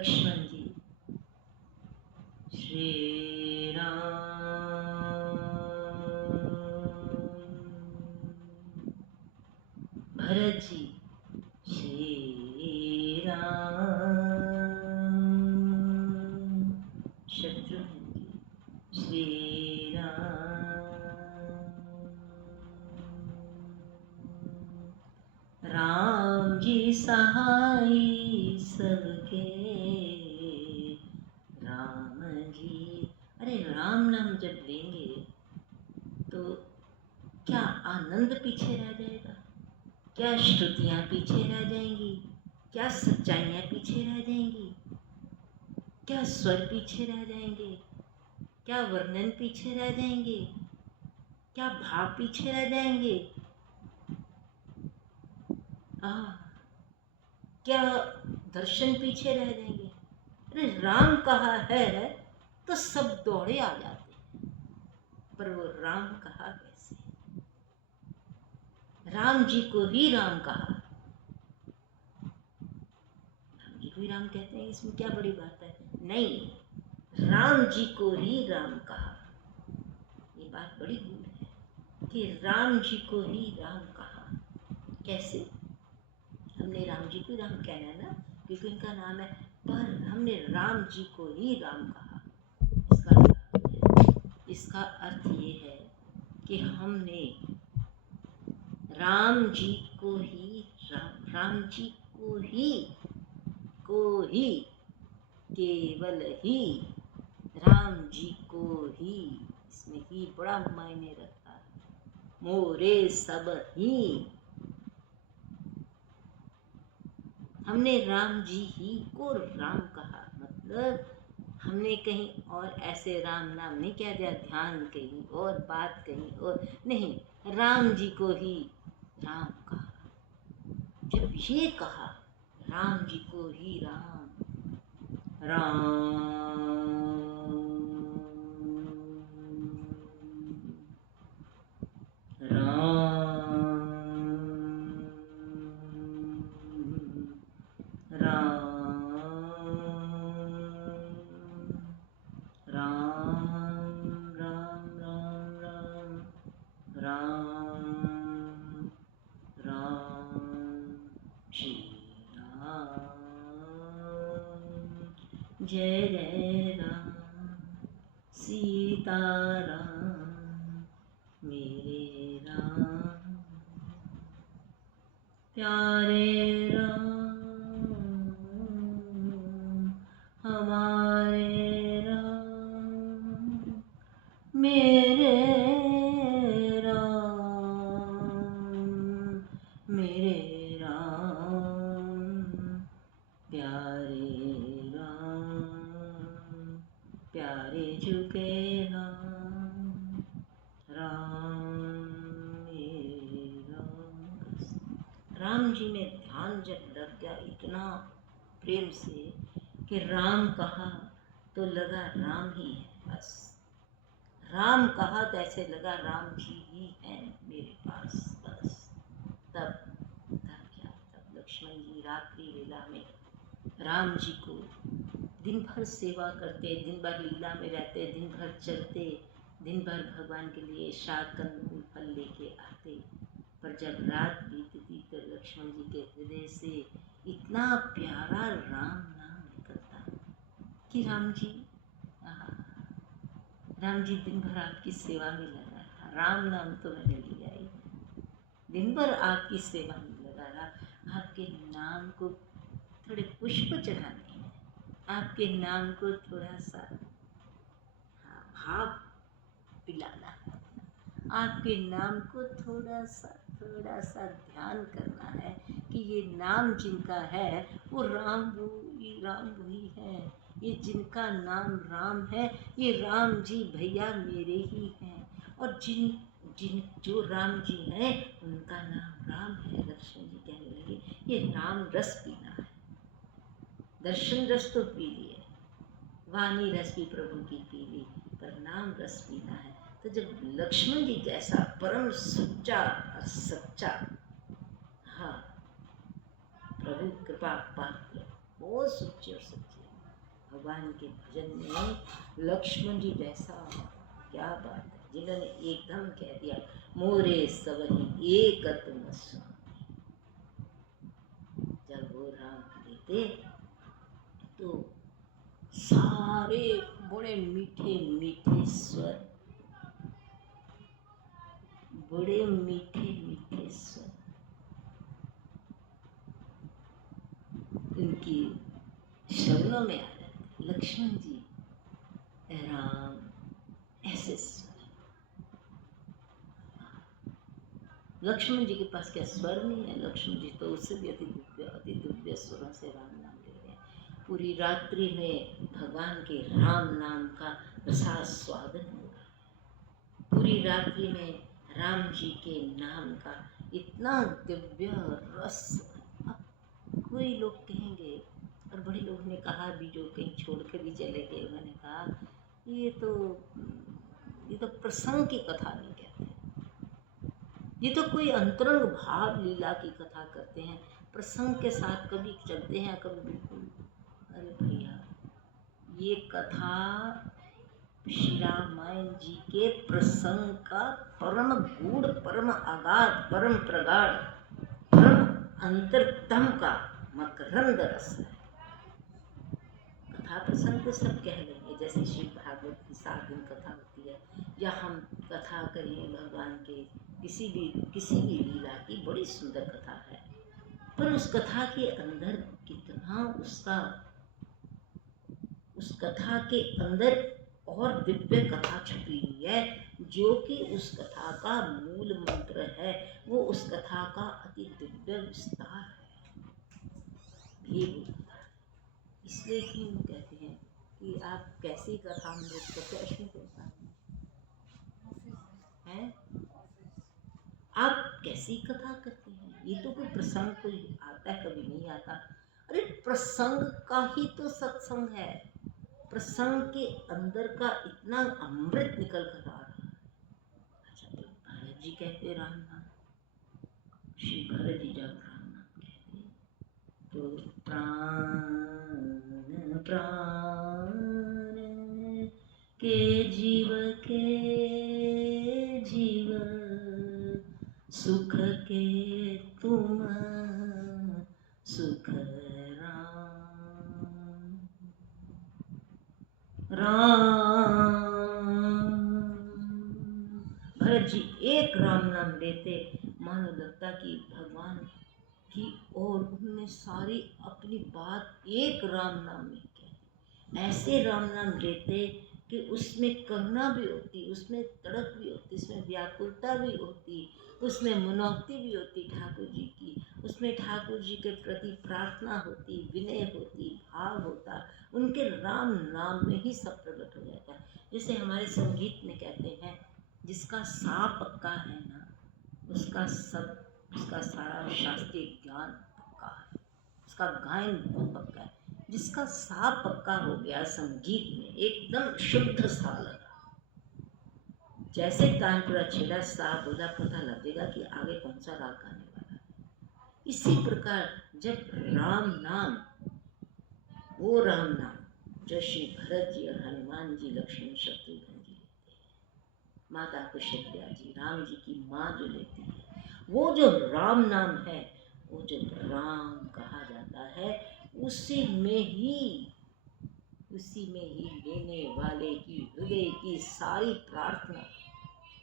लक्ष्मण जी श्री राम, भरत जी श्री राम, शत्रुघ्न जी श्री राम जी सहाय सबके राम जी। अरे राम नाम जब लेंगे तो क्या आनंद पीछे रह जाएगा, क्या श्रुतियाँ पीछे रह जाएंगी, क्या सच्चाइयाँ पीछे रह जाएंगी, क्या स्वर पीछे रह जाएंगे, क्या वर्णन पीछे रह जाएंगे, क्या भाव पीछे रह जाएंगे, क्या दर्शन पीछे रह जाएंगे। अरे राम कहा है तो सब दौड़े आ जाते हैं, पर वो राम कहा कैसे? राम जी को ही राम कहा, राम जी को ही राम कहते हैं, इसमें क्या बड़ी बात है? नहीं, राम जी को ही राम कहा। ये बात बड़ी गूढ़ है कि राम जी को ही राम कहा। कैसे? हमने राम जी को राम कहना है ना, क्योंकि उनका नाम है, पर हमने राम जी को ही राम कहा। इसका अर्थ ये है कि हमने राम जी को ही राम जी को ही केवल ही राम जी को ही, इसमें ही बड़ा मायने रखता है। मोरे सब ही, हमने राम जी ही को राम कहा, मतलब हमने कहीं और ऐसे राम नाम नहीं कह दिया, ध्यान कहीं और, बात कहीं और नहीं, राम जी को ही राम कहा। जब ये कहा राम जी को ही राम, जय जय राम सीता राम मेरे राम, प्यारे राम हमारे राम, मेरे राम, प्यारे राम, प्यारे झुके राम, राम जी में ध्यान जब लग गया इतना प्रेम से कि राम कहा तो लगा राम ही है, बस राम कहा तो ऐसे लगा राम जी ही हैं मेरे पास, बस। तब क्या, तब लक्ष्मण जी रात्रि वेला में राम जी को दिन भर सेवा करते, दिन भर लीला में रहते, दिन भर चलते, दिन भर भगवान के लिए शाक कंद फल लेके आते, पर जब रात बीतती तो लक्ष्मण जी के हृदय से इतना प्यारा राम नाम निकलता कि राम जी दिन भर आपकी सेवा में लगा रहा, राम नाम तो मैंने लिया ही, दिन भर आपकी सेवा में लगा रहा, आपके नाम को थोड़े पुष्प चढ़ाने हैं, आपके नाम को थोड़ा सा भाव पिलाना है, आपके नाम को थोड़ा सा ध्यान करना है कि ये नाम जिनका है वो राम वही है, ये जिनका नाम राम है ये राम जी भैया मेरे ही हैं, और जो राम जी हैं उनका नाम राम है। लक्ष्मण जी कहने लगे ये राम रस पीना है, दर्शन रस तो पी लिए, वाणी रस भी प्रभु की पी ली, पर नाम रस पीना है। तो जब लक्ष्मण जी जैसा परम सच्चा और सच्चा, हाँ, प्रभु कृपा पात्र, बहुत सच्चे और सच्चे, भगवान के भजन में लक्ष्मण जी जैसा, क्या बात है, जिन्होंने एकदम कह दिया मोरे सवही एकत न स्वामी। जब वो राम देते तो सारे बड़े मीठे मीठे स्वर, बड़े मीठे मीठे स्वर उनकी शरणों में आ जाते। लक्ष्मण जी राम ऐसे स्वर, लक्ष्मण जी के पास क्या स्वर नहीं है? लक्ष्मण जी तो उससे भी अति दिव्य स्वरों से राम नाम ले रहे हैं। पूरी रात्रि में भगवान के राम नाम का रसास्वादन हो रहा है। पूरी रात्रि में राम जी के नाम का इतना दिव्य रस। अब कोई लोग कहेंगे, और बड़े लोगों ने कहा भी, जो कहीं छोड़ के भी चले गए, उन्होंने कहा ये तो प्रसंग की कथा नहीं कहते, ये तो कोई अंतरंग भाव लीला की कथा करते हैं, प्रसंग के साथ कभी चलते हैं कभी बिल्कुल। अरे भैया, ये कथा श्री रामायण जी के प्रसंग का परम गूढ़, परम आगाध, परम प्रगाढ़, परम अंतरतम का मकरंद रस है। कथा प्रसंग तो सब कह लेंगे, जैसे श्री भागवत की 7 दिन कथा होती है, या हम कथा करें भगवान के किसी भी लीला की, बड़ी सुंदर कथा है, पर उस कथा के अंदर कितना उस कथा के अंदर और दिव्य कथा छुपी हुई है, जो कि उस कथा का मूल मंत्र है, वो उस कथा का अति दिव्य विस्तार है, भेद होता है। इसलिए क्यों कहते हैं कि आप कैसी कथा अमृत करते? अश्विन कैसा है, आप कैसी कथा करते हैं? ये तो कोई प्रसंग कोई आता है, कभी नहीं आता। अरे प्रसंग का ही तो सत्संग है, प्रसंग के अंदर का इतना अमृत निकल कर आ रहा है। अच्छा, तो भरत जी कहते राम नाम, श्री भरत जी जब राम नाम कहते तो प्राण प्राण के जीव सुख के तुम सुख राम। भरत जी एक राम नाम लेते, मानो लगता कि भगवान की और उन्होंने सारी अपनी बात एक राम नाम में कह, ऐसे राम नाम लेते कि उसमें करुणा भी होती, उसमें तड़प भी होती, उसमें व्याकुलता भी होती, उसमें मनोक्ति भी होती ठाकुर जी की, उसमें ठाकुर जी के प्रति प्रार्थना होती, विनय होती, भाव होता, उनके राम नाम में ही सब प्रकट हो जाता है। जैसे हमारे संगीत में कहते हैं, जिसका सा पक्का है ना, उसका सारा शास्त्रीय ज्ञान पक्का है, उसका गायन बहुत पक्का है। जिसका सा पक्का हो गया संगीत में, एकदम शुद्ध सा लगा, जैसे तानपुरा छेड़ा सा बोला, पता लगेगा कि आगे कौन सा राग गाने वाला है। इसी प्रकार जब राम नाम, वो राम नाम जो श्री भरत जी और हनुमान जी, लक्ष्मण शत्रुघ्न जी लेते हैं, माता कुशल्या जी, राम जी की माँ जो लेती है, वो जो राम नाम है, वो जो राम कहा जाता है, उसी में ही लेने वाले की हृदय की सारी प्रार्थना,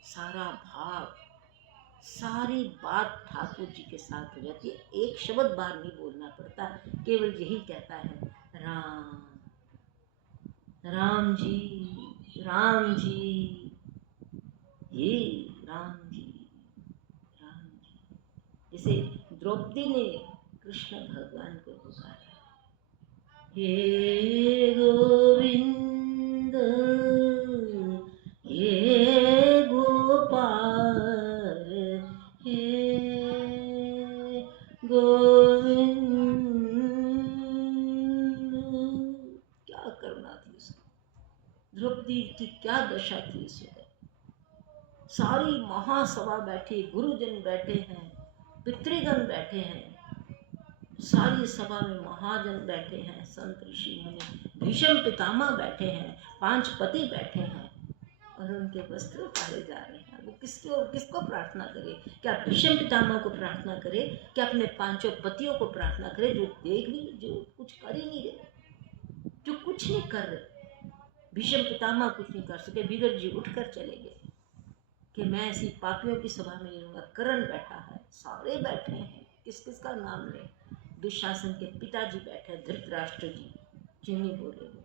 सारा भाव, सारी बात ठाकुर जी के साथ हो जाती है। एक शब्द बार नहीं बोलना पड़ता, केवल यही कहता है राम राम जी, राम जी, हे राम जी, राम जी। जैसे द्रौपदी ने कृष्ण भगवान को पुकारा, हे गोविंद हे गोपाल हे गोविंद, क्या करना थी उसको, द्रौपदी की क्या दशा थी उस वक्त। सारी महासभा बैठी, गुरुजन बैठे हैं, पितृगण बैठे हैं, सारी सभा में महाजन बैठे हैं, संत ऋषि मुनि भीष्म पितामह बैठे हैं, 5 पति बैठे हैं और उनके वस्त्र उतारे जा रहे हैं। वो किसको प्रार्थना करे? क्या भीष्म पितामह को प्रार्थना करे? क्या अपने 5 पतियों को प्रार्थना करे जो कुछ कर ही नहीं रहे, जो कुछ नहीं कर रहे? भीष्म पितामह कुछ नहीं कर सके। विदुर जी उठकर चले गए कि मैं ऐसी पापियों की सभा में नहीं रहूंगा। कर्ण बैठा है, सारे बैठे हैं, किस किस का नाम ले? दुशासन के पिताजी बैठे, धृतराष्ट्र जी, चीनी बोले वो।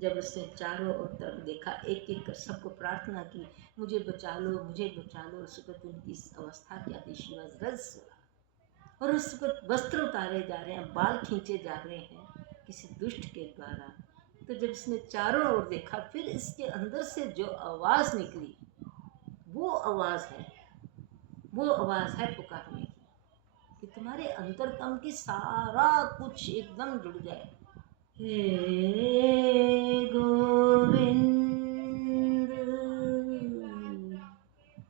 जब उसने चारों ओर तरफ देखा, एक एक कर सबको प्रार्थना की, मुझे बचा लो, मुझे बचा लो। उस वक्त उनकी अवस्था क्या थी? शी वाज रज। और उस वक्त वस्त्र उतारे जा रहे हैं, बाल खींचे जा रहे हैं किसी दुष्ट के द्वारा। तो जब इसने चारों ओर देखा, फिर इसके अंदर से जो आवाज निकली, वो आवाज है पुकारने की, कि तुम्हारे अंतरतम की सारा कुछ एकदम जुड़ जाए। हे गोविंद,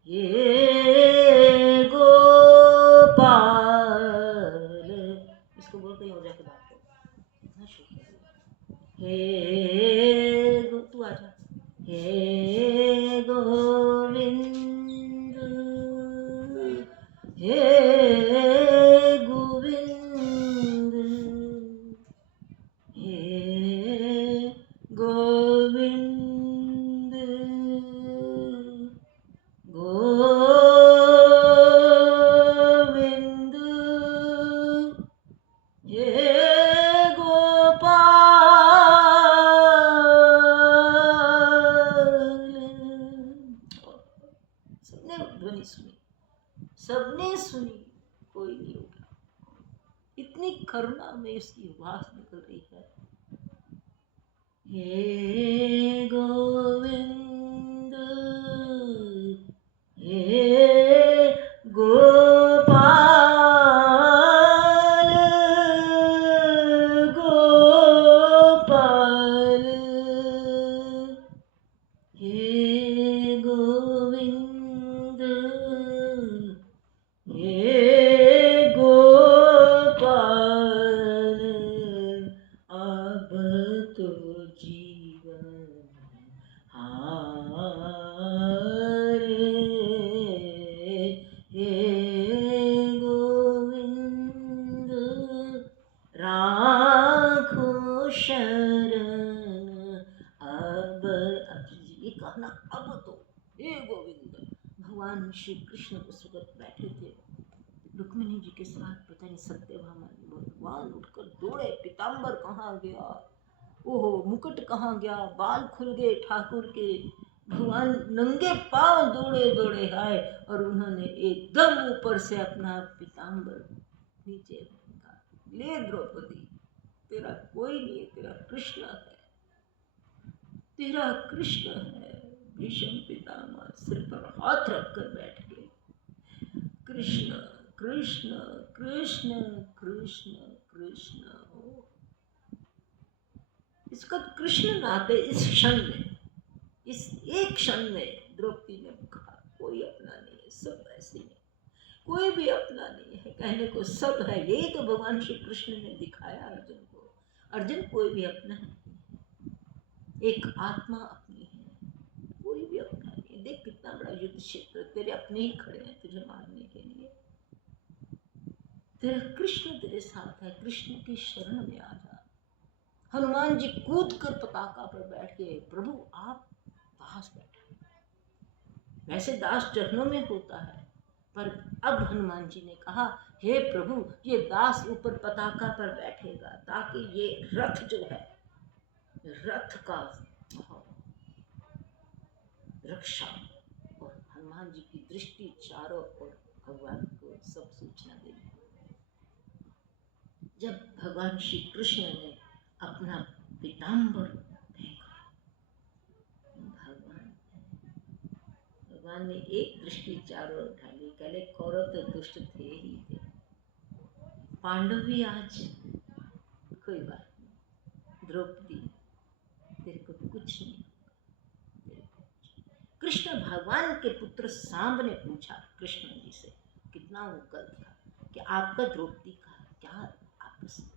हे गोपाल, इसको बोल कहीं हो जाके बात करो। हे तू आजा। हे गोविंद, हे गोविंद, हे गोविंद, गोविंद, हे सबने सुनी, कोई नहीं उठा। इतनी करुणा में इसकी आवाज निकल रही है। हे गोविंद, हे गोपाल, गोपाल, हे गोविंद, हे गोपाल, अब तो जीवन हारे। हे गोविंद, राखो शरण अब। ये कहना अब तो, हे गोविंद। भगवान श्री कृष्ण उस वक्त बैठे थे रुक्मिणी जी के साथ। पता नहीं सत्यभामा, भगवान उठकर दौड़े, पीताम्बर कहाँ गया, ओहो मुकुट कहाँ गया, बाल खुल गए ठाकुर के। भगवान नंगे पांव दौड़े दौड़े आए और उन्होंने एकदम ऊपर से अपना पीताम्बर नीचे फेंका। ले द्रौपदी, तेरा कोई नहीं, तेरा कृष्ण है, तेरा कृष्ण है। भीष्म पितामह सिर पर हाथ रखकर बैठ गए। कृष्ण कृष्ण कृष्ण कृष्ण कृष्ण हो। इसका कृष्ण नाते इस क्षण में, इस एक क्षण में द्रौपदी ने कहा, कोई अपना नहीं है, सब ऐसे ही, कोई भी अपना नहीं है, कहने को सब है। यही तो भगवान श्री कृष्ण ने दिखाया अर्जुन को। अर्जुन कोई भी अपना नहीं, एक आत्मा अपनी है, कोई भी अपना नहीं। देख कितना बड़ा युद्ध क्षेत्र, तेरे अपने ही खड़े हैं तुझे मारने के लिए। तेरा कृष्ण तेरे साथ है, कृष्ण की शरण में आ जा। हनुमान जी कूद कर पताका पर बैठ गए, प्रभु आप दास बैठे। वैसे दास चरणों में होता है, पर अब हनुमान जी ने कहा, हे प्रभु ये दास ऊपर पताका पर बैठेगा ताकि ये रथ जो है, रथ का रक्षा। और हनुमान जी की दृष्टि चारों ओर भगवान को सब सूचना देगी। जब भगवान श्री कृष्ण ने अपना पीताम्बर फेंका, भगवान ने एक दृष्टि चारों ओर ढाली। कहले कौरव तो दुष्ट थे ही थे, पांडव भी आज कोई बात नहीं, द्रौपदी तेरे को कुछ नहीं। कृष्ण भगवान के पुत्र सांब ने पूछा कृष्ण जी से, कितना वो कल था, कि आपका द्रौपदी का क्या आपस में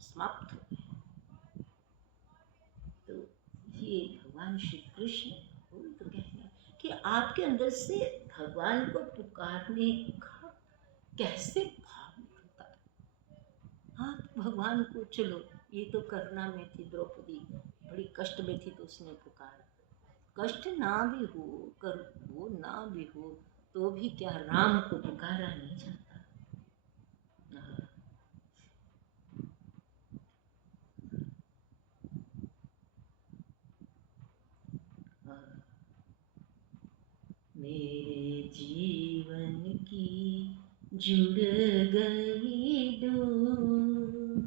समाप्त हो गया। भगवान श्री कृष्ण वो तो कहते हैं कि आपके अंदर से भगवान को पुकारने का कैसे भाव निकलता है। आप भगवान को चलो ये तो करना में थी द्रौपदी, बड़ी कष्ट में थी तो उसने पुकारा। कष्ट ना भी हो, कर वो ना भी हो तो भी क्या राम को पुकारा नहीं जाता। मेरे जीवन की जुड़ गई डोर,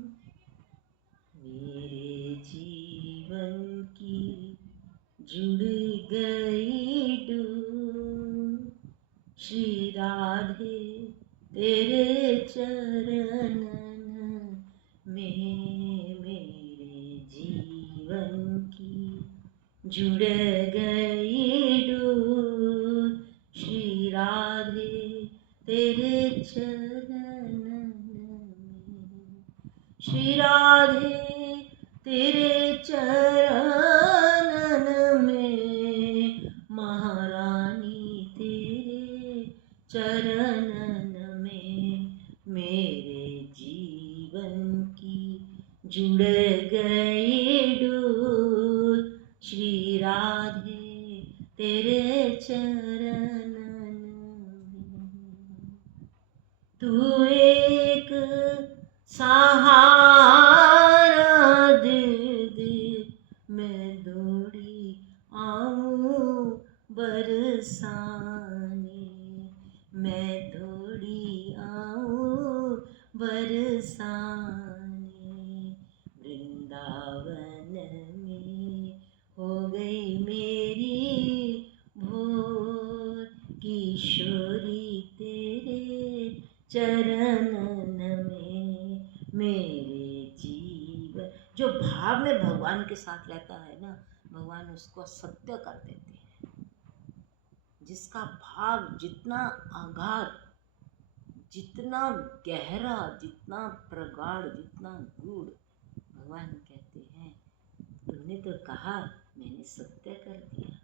मेरे जीवन की जुड़ गई डोर, श्री राधे तेरे चरणन में मेरे जीवन की जुड़ गई डोर, श्री राधे तेरे चरणन में, श्री राधे तेरे चरणन में, महारानी तेरे चरणन में मेरे जीवन की जुड़ गई डोर, श्री राधे तेरे चरणन में। तू एक सहारा दे दे, मैं दौड़ी आऊं बरसाने, मैं दौड़ी आऊं बरसाने, वृंदावन में हो गई मेरी भोर, किशोरी तेरे चरणन में मेरे जीवन। जो भाव में भगवान के साथ रहता है ना, भगवान उसको सत्य कर देते हैं। जिसका भाव जितना आगाध, जितना गहरा, जितना प्रगाढ़, जितना गूढ़, भगवान कहते हैं तुमने तो कहा मैंने सत्य कर दिया।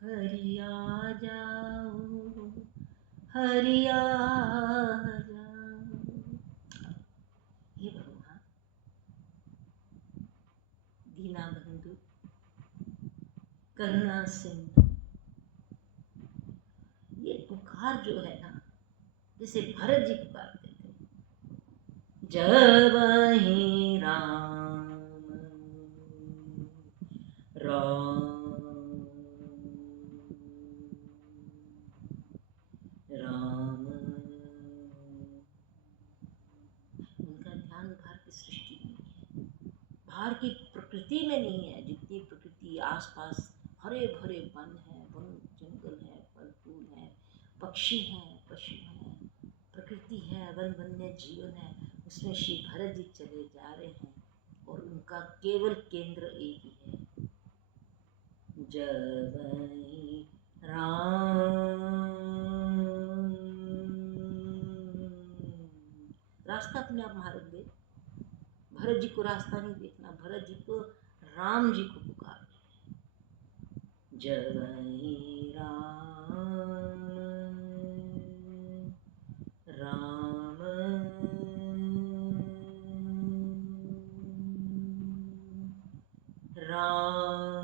हरि आ जाओ, हरि आ जाओ। हे भगवान, दीना बंधु, करुणा सिंधु, ये पुकार जो है ना, जैसे भरत जी पुकारते थे, जब ही राम राम राम, उनका ध्यान बाहर की सृष्टि में नहीं है, बाहर की प्रकृति में नहीं है। जितनी प्रकृति आसपास हरे भरे वन है, वन जंगल है, फल फूल है, पक्षी हैं, पशु हैं, प्रकृति है, वन वन्य जीवन है, उसमें श्री भरत जी चले जा रहे हैं और उनका केवल केंद्र एक ही है, जब राम। रास्ता अपने आप महाराज दे, भरत जी को रास्ता नहीं देखना, भरत जी को राम जी को पुकारना है। जब राम राम राम,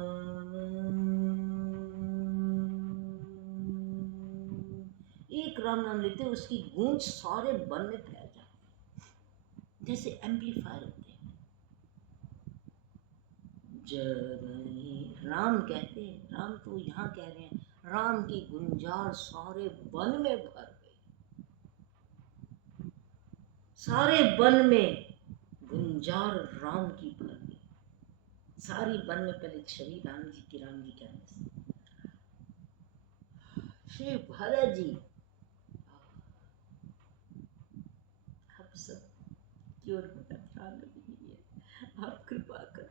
एक राम नाम लेते उसकी गूंज सारे वन में फैल जाती, जैसे एम्पलीफायर होते हैं। जब राम कहते हैं, राम तो यहाँ कह रहे हैं, राम की गुंजार सारे वन में भर गई, सारे वन में गुंजार राम की भर गई, सारी वन में पहले छवि राम जी की, राम जी कहने से श्री भरत जी। आप सब की ओर मेरा ध्यान नहीं है, आप कृपा कर,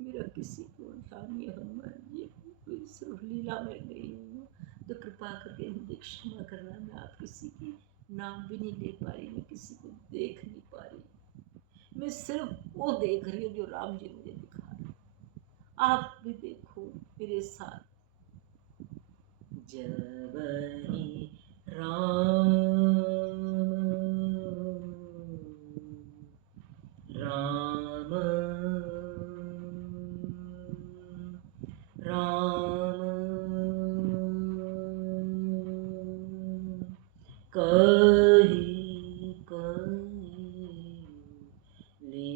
मेरा किसी को ध्यान नहीं, हम ये लीला में गई हूँ, तो कृपा करके मुझे क्षमा करना। मैं आप किसी की नाम भी नहीं ले पा रही, मैं किसी को देख नहीं पा रही, मैं सिर्फ वो देख रही हूँ जो राम जी मुझे दिखा रहे। आप भी देखो मेरे साथ। जब ही राम राम राम कही कही ले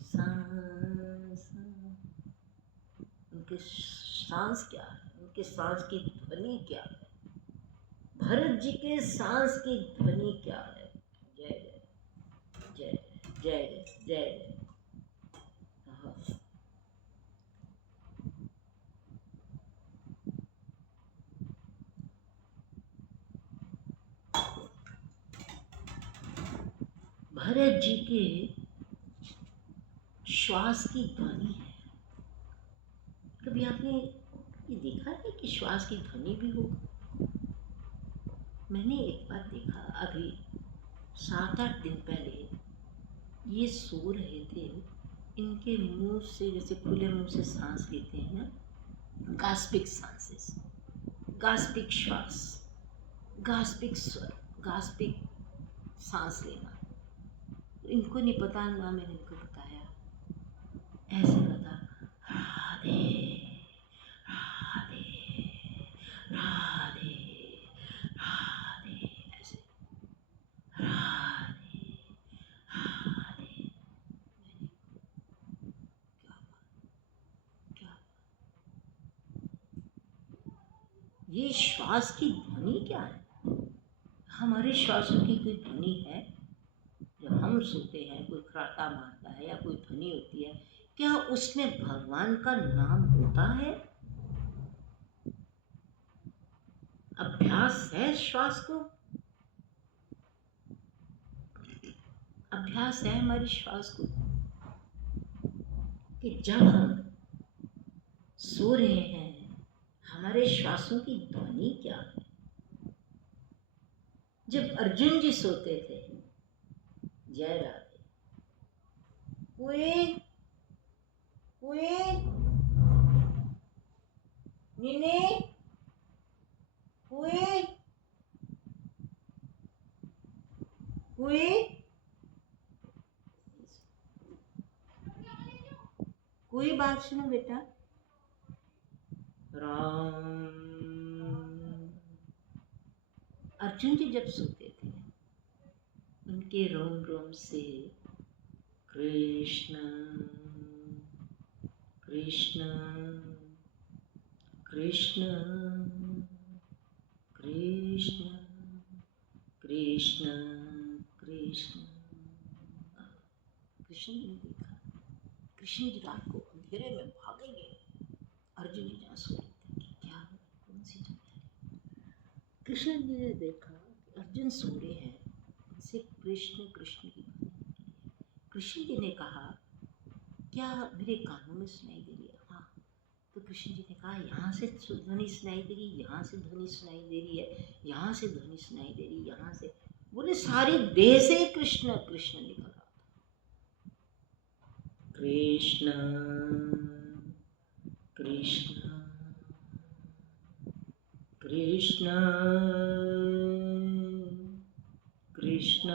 सांस। उनके सांस क्या है, उनके सांस की ध्वनि क्या है, भरत जी के सांस की ध्वनि क्या है। जय जय जय जय जय जय। भरत जी के श्वास की ध्वनि है। कभी आपने ये देखा है कि श्वास की ध्वनि भी हो? मैंने एक बार देखा, अभी 7-8 दिन पहले ये सो रहे थे, इनके मुंह से जैसे खुले मुंह से सांस लेते हैं ना, गास्पिक सांसेस, गास्पिक श्वास, गास्पिक स्वर, गास्पिक सांस लेना। इनको नहीं पता, ना मैंने इनको बताया। ऐसे लगा राधे राधे राधे राधे, ऐसे राधे राधे। क्या ये श्वास की ध्वनि क्या है? हमारे श्वासों की कोई ध्वनि है? जब हम सोते हैं, कोई खराटा मारता है या कोई ध्वनि होती है, क्या उसमें भगवान का नाम होता है? अभ्यास है श्वास को, अभ्यास है हमारी श्वास को, कि जब हम सो रहे हैं हमारे श्वासों की ध्वनि क्या है। जब अर्जुन जी सोते थे, जय राधे, कोई कोई नीने कोई कोई कोई बात सुनो बेटा। राम। अर्जुन जी जब सोते थे, उनके रोम रोम से कृष्ण कृष्ण कृष्ण कृष्ण कृष्ण कृष्ण। कृष्ण जी ने देखा, कृष्ण जी रात को अंधेरे में भागेंगे, अर्जुन जी जहाँ सो रहे थे कि क्या कौन सी जगह। कृष्ण जी ने देखा कि अर्जुन सो रहे हैं, उनसे कृष्ण कृष्ण की ध्वनि निकली है। कृष्ण जी ने कहा, क्या मेरे कानों में सुनाई दे रही है? हाँ। तो कृष्ण जी ने कहा, यहाँ से ध्वनि सुनाई दे रही, यहाँ से ध्वनि सुनाई दे रही है, यहाँ से ध्वनि सुनाई दे रही, यहाँ से। बोले सारी देह से कृष्ण कृष्ण निकल रहा था। कृष्ण कृष्ण कृष्ण कृष्ण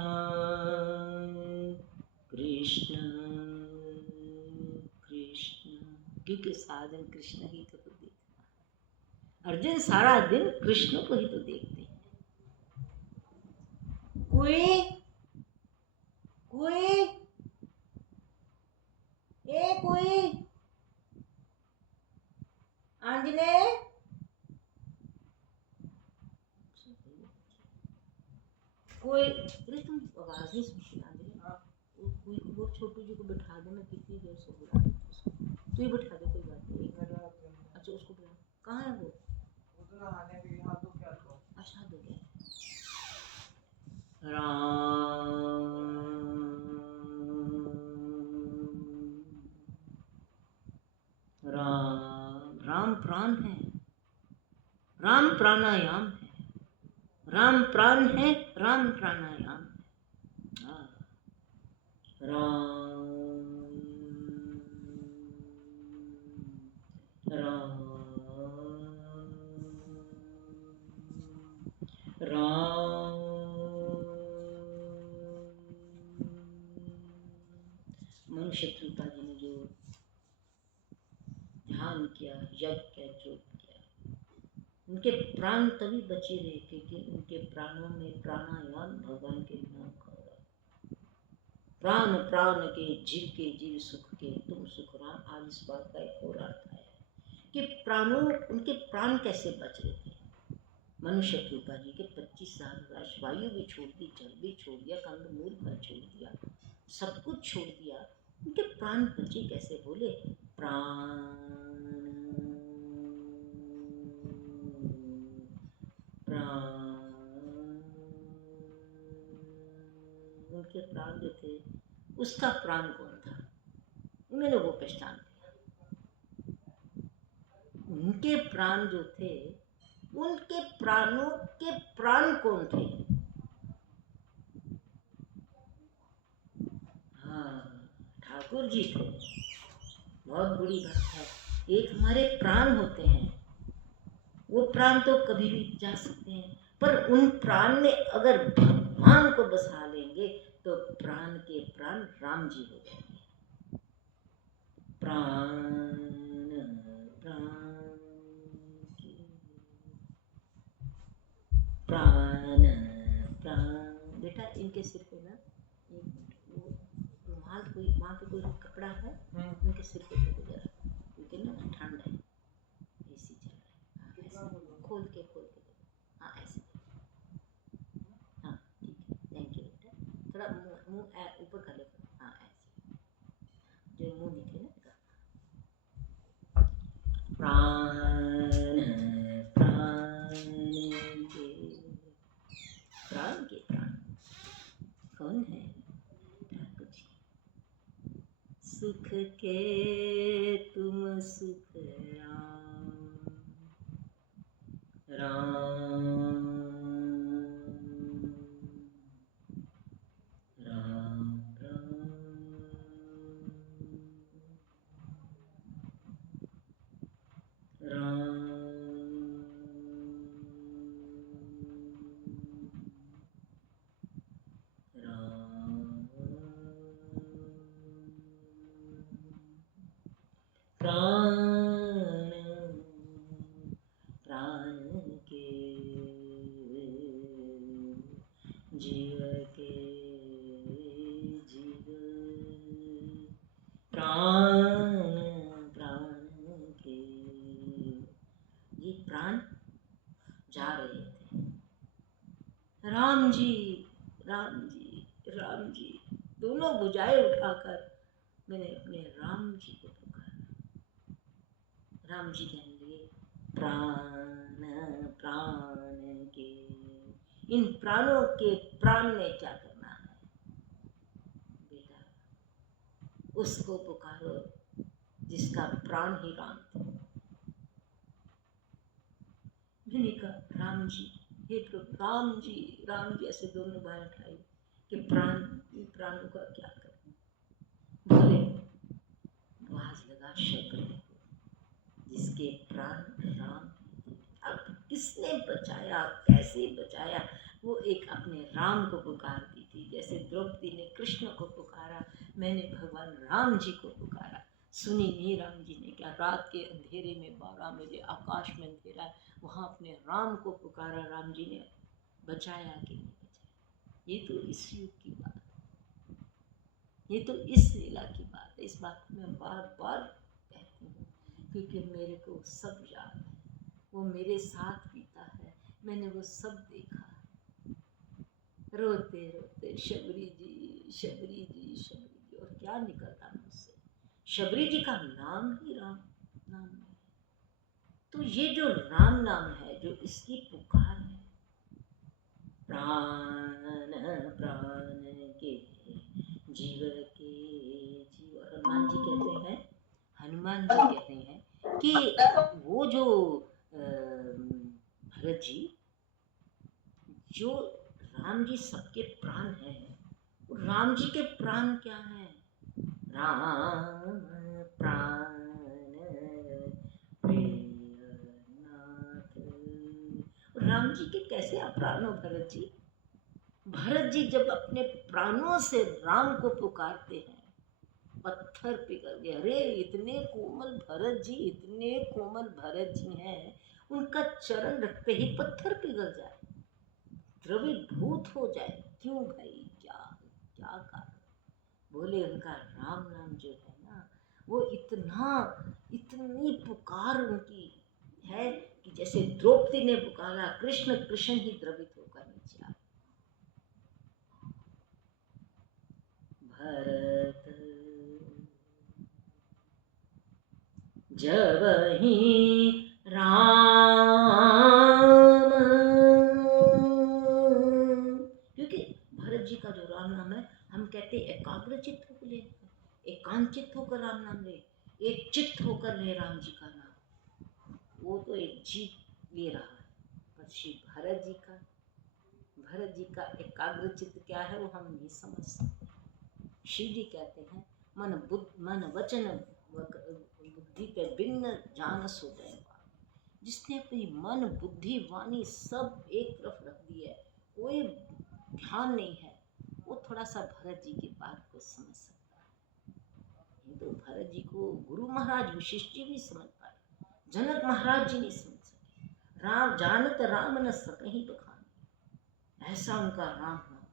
कृष्ण कृष्ण। क्योंकि सारा दिन कृष्ण ही तो देखता, अर्जुन सारा दिन कृष्ण को ही तो देखते हैं। कोई कोई कोई आंजने, कोई, अरे तुम आवाज नहीं सुनती आंजने। कोई वो छोटू जी को बैठा दो, मैं कितनी देर से बुला रही थी उसको। तू ही बैठा दे, कोई बात नहीं। अच्छा उसको बुला, कहाँ है वो? अच्छा दो गया। राम राम, राम प्राण है, राम प्राणायाम है, राम प्राण है, राम प्राणायाम है। राम राम राम। मनुष्य कृपा जी ने जो ध्यान किया, यज्ञ किया, जोप किया, उनके प्राण तभी बचे रहे क्योंकि उनके प्राणों में प्राणायाम भगवान के नाम का हो रहा। प्राण प्राण के जीव सुख के तुम सुख राम। आज इस बात का एक और अर्थ है कि प्राणों, उनके प्राण कैसे बच रहे थे। मनुष्य कृपा जी के 25 साल वायु भी छोड़ दी, जल भी छोड़ दिया, कंदमूल फल छोड़ दिया, सब कुछ छोड़ दिया, उनके प्राण बचे कैसे? बोले प्राण प्राण। उनके प्राण जो थे, उसका प्राण कौन था? उन्होंने वो पहचान लिया। उनके प्राण जो थे, उनके प्राणों के प्राण कौन थे? हाँ, ठाकुर जी थे। बहुत बुरी बात है, एक हमारे प्राण होते हैं, वो प्राण तो कभी भी जा सकते हैं, पर उन प्राण में अगर भगवान को बसा लेंगे तो प्राण के प्राण राम जी हो जाएंगे। प्राण प्राण प्राण प्राण। बेटा इनके सिर पे ना वो रुमाल, कोई वहाँ पे कोई कपड़ा है, उनके सिर पे दे दो जरा, क्योंकि ना ठंड है, एसी चल रहा है। ऐसे खोल के दे दो। हाँ ऐसे। हाँ ठीक है, थैंक यू बेटा। थोड़ा मुँह ऊपर कर लो। हाँ ऐसे, जो मुँह दिखे ना। प्राण प्राण के प्राण कौन है? ठाकुर जी। सुख के तुम सुख राम राम राम राम प्राण प्राण के जीव के जीव प्राण प्राण के। ये प्राण जा रहे थे। राम जी राम जी राम जी, दोनों भुजाएं उठाकर मैंने अपने राम जी को पुकारा। राम जी कहने लगे प्राण प्राण के। इन प्राणों के प्राण ने क्या करना है? बेटा उसको पुकारो जिसका प्राण ही राम था। मैंने कहा राम जी, हे प्रभु राम जी ऐसे दोनों बाएं उठाई कि प्राणों का क्या करें? बोले आवाज लगा शब्द जिसके प्राण राम। अब किसने बचाया, कैसे बचाया? वो एक अपने राम को पुकारती थी, जैसे द्रौपदी ने कृष्ण को पुकारा, मैंने भगवान राम जी को पुकारा। सुनी नहीं राम जी ने क्या? रात के अंधेरे में 12 बजे आकाश में अंधेरा है, वहाँ अपने राम को पुकारा, राम जी ने बचाया कि नहीं बचाया? ये तो इस युग की बात है, ये तो इस लीला की बात है। इस बात को मैं बार बार कहती हूँ क्योंकि मेरे को सब याद है, वो मेरे साथ बीता है, मैंने वो सब देखा। रोते रोते शबरी जी शबरी जी शबरी जी, और क्या निकलता मुझसे? शबरी जी का नाम ही राम नाम है। तो ये जो राम नाम है, जो इसकी पुकार है, प्राण प्राण के जीव के जीव। हनुमान जी कहते हैं कि वो जो भरत जी, जो राम जी सबके प्राण है, राम जी के प्राण क्या है? राम प्राण प्रियनाथ। राम जी के कैसे अप्राण हो भरत जी? भरत जी जब अपने प्राणों से राम को पुकारते हैं, पत्थर पिघल गए। अरे इतने कोमल भरत जी, इतने कोमल भरत जी हैं, उनका चरण रखते ही पत्थर पिघल जाए, द्रवीभूत हो जाए। क्यों भाई? क्या क्या कारण? बोले उनका राम नाम जो है ना, वो इतनी पुकार उनकी है कि जैसे द्रौपदी ने पुकारा कृष्ण कृष्ण ही द्रवित होकर नीचे आए। भरत जब ही राम, क्योंकि भरत जी का जो राम नाम है, हम कहते एकाग्र चित्त होकर ले, एकांत चित्त होकर राम नाम ले, एक चित्त होकर ले राम जी का नाम। वो तो एक जीत ले रहा है, पर श्री भरत जी का एकाग्र चित्त क्या है वो हम नहीं समझ सकते। शिव जी कहते हैं मन वचन बुद्धि पे भिन्न जान सो गए। जिसने अपनी मन बुद्धि वाणी सब एक तरफ रख दी है, कोई ध्यान नहीं है, वो थोड़ा सा भरत जी की बात को समझ सकता है। ये तो भरत जी को गुरु महाराज वशिष्ठ जी भी समझ पाए, जनक महाराज जी नहीं समझ सके। राम जानत राम न सकहि बखान, ऐसा उनका राम नाम,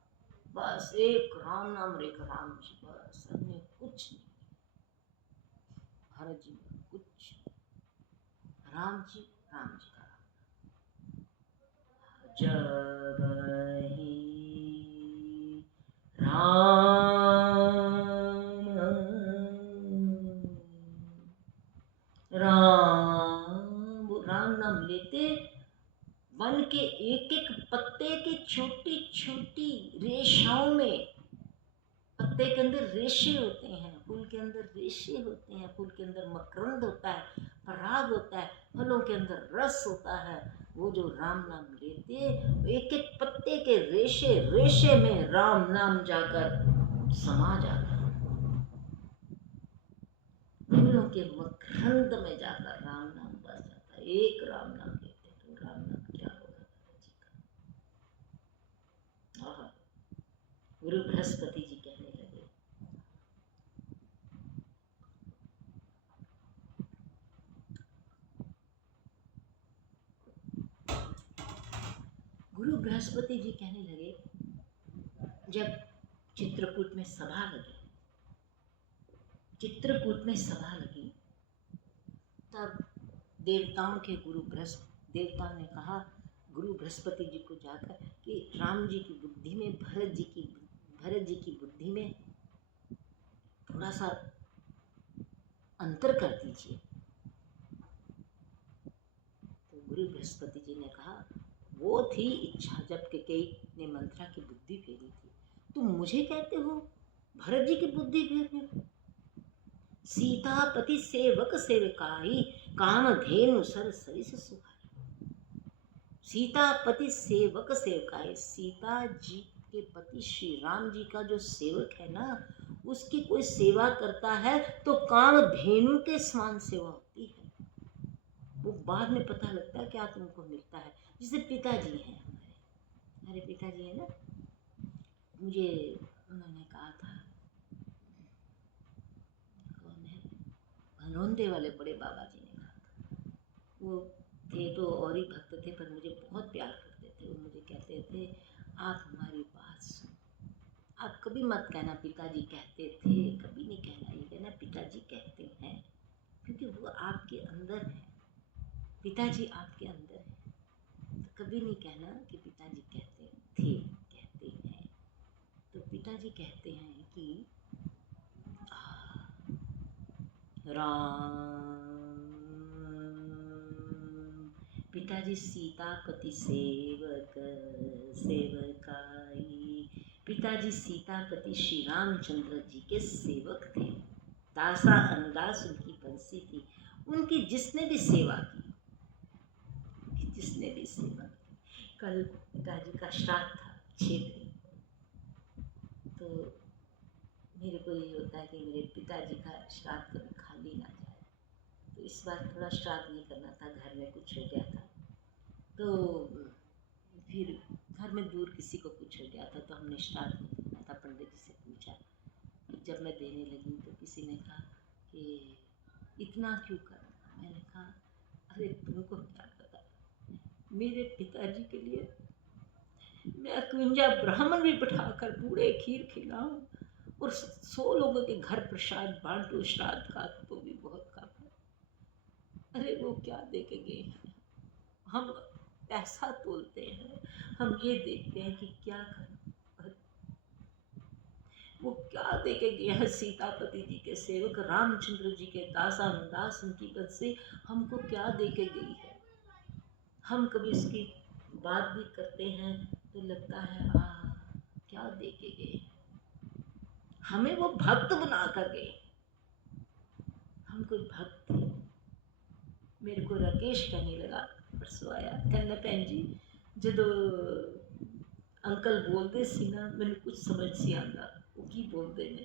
बस एक राम नाम और एक राम जी, बस अन्य कुछ नहीं। भरत जी में कुछ, राम जी का राम। जब ही राम नाम लेते, वन के एक एक पत्ते की छोटी छोटी रेशाओं में, पत्ते के अंदर रेशे होते हैं, फूल के अंदर रेशे होते हैं, फूल के अंदर मकरंद होता है, पराग होता है, फलों के अंदर रस होता है। वो जो राम नाम लेते, एक एक पत्ते के रेशे रेशे में राम नाम जाकर समा जाता है, फूलों के मकरंद में जाकर राम नाम बस जाता है। एक राम नाम लेते तो राम नाम क्या होगा जी का। गुरु बृहस्पति जी कहने लगे, गुरु बृहस्पति जी कहने लगे, जब चित्रकूट में सभा लगी, तब देवताओं के देवताओं ने कहा गुरु बृहस्पति जी को जाकर कि राम जी की बुद्धि में, भरत जी की बुद्धि में थोड़ा सा अंतर कर दीजिए। तो गुरु बृहस्पति जी ने कहा, वो थी इच्छा जब कैकेयी ने मंत्रा की बुद्धि फेरी थी, तुम मुझे कहते हो भरत जी की बुद्धि फेरने को? सीतापति सेवक सेविकाई, कामधेनु सर सरिस सुहाई। सीतापति सेवक सेवकाई, सीता जी के पति श्री राम जी का जो सेवक है ना, उसकी कोई सेवा करता है तो कामधेनु के समान सेवा होती है। वो बाद में पता लगता है क्या तुमको मिलता है। जैसे पिताजी हैं हमारे पिताजी है ना, मुझे उन्होंने कहा था, रोंदे वाले बड़े बाबा जी ने कहा था, वो थे तो और ही भक्त थे, पर मुझे बहुत प्यार करते थे। वो मुझे कहते थे, आप हमारी बात सुनो, आप कभी मत कहना पिताजी कहते थे, कभी नहीं कहना, ये कहना पिताजी कहते हैं, क्योंकि वो आपके अंदर है, पिताजी आपके अंदर है। तो कभी नहीं कहना कि पिताजी कहते थे, कहते हैं। तो पिताजी कहते हैं कि राम, पिताजी सीतापति सेवक सेवकाई, पिताजी सीतापति श्री रामचंद्र जी के सेवक थे। दासा अनदास उनकी बंसी थी, उनकी जिसने भी सेवा की, जिसने भी सेवा की। कल पिताजी का श्राद्ध था 6 तारीख को, तो मेरे को ये होता है कि मेरे पिताजी का श्राद्ध कभी खाली ना जाए, तो इस बार थोड़ा श्राद्ध नहीं करना था, घर में कुछ हो गया था, तो फिर घर में दूर किसी को कुछ हो गया था, तो हमने श्राद्ध नहीं करना था। पंडित जी से पूछा, जब मैं देने लगी तो किसी ने कहा कि इतना क्यों करना। मैंने कहा अरे तुमको क्या पता, मेरे पिताजी के लिए मैं 51 ब्राह्मण भी बैठाकर पूरे खीर खिलाऊं और 100 लोगों के घर प्रसाद बांटू श्राद्ध का, तो भी बहुत कम है। अरे वो क्या दे के गए हैं, हम पैसा तोलते हैं, हम ये देखते हैं कि क्या करें। वो क्या दे के गए हैं, सीतापति जी के सेवक रामचंद्र जी के दासानुदास उनकी पद से हमको क्या दे के गई है। हम कभी उसकी बात भी करते हैं तो लगता है क्या दे के गए, हमें वो भक्त बना कर गए, हम कोई भक्त थे। मेरे को राकेश कहने लगा, परसों आया, कहना भैन जी जो अंकल बोलते सी ना मैंने कुछ समझ सी आता, वो की बोलते ने,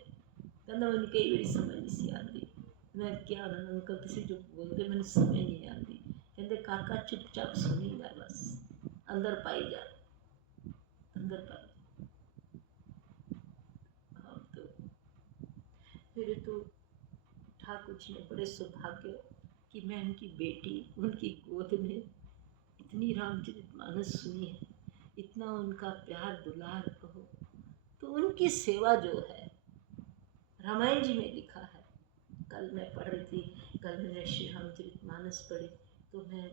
कहना मैंने कई बार समझ नहीं सी आती। मैं क्या अंकल किसी जो बोलते मैंने समझ नहीं आती। कहते काका चुपचाप सुनी जा, बस अंदर पाई जा, अंदर पाई जा। हम तो फिर तो ठाकुर जी ने बड़े सौभाग्य कि मैं उनकी बेटी उनकी गोद में इतनी रामचरितमानस सुनी है, इतना उनका प्यार दुलार कहो, तो उनकी सेवा जो है रामायण जी में लिखा है। कल मैं पढ़ रही थी, कल मैंने श्री रामचरितमानस पढ़ी तो मैं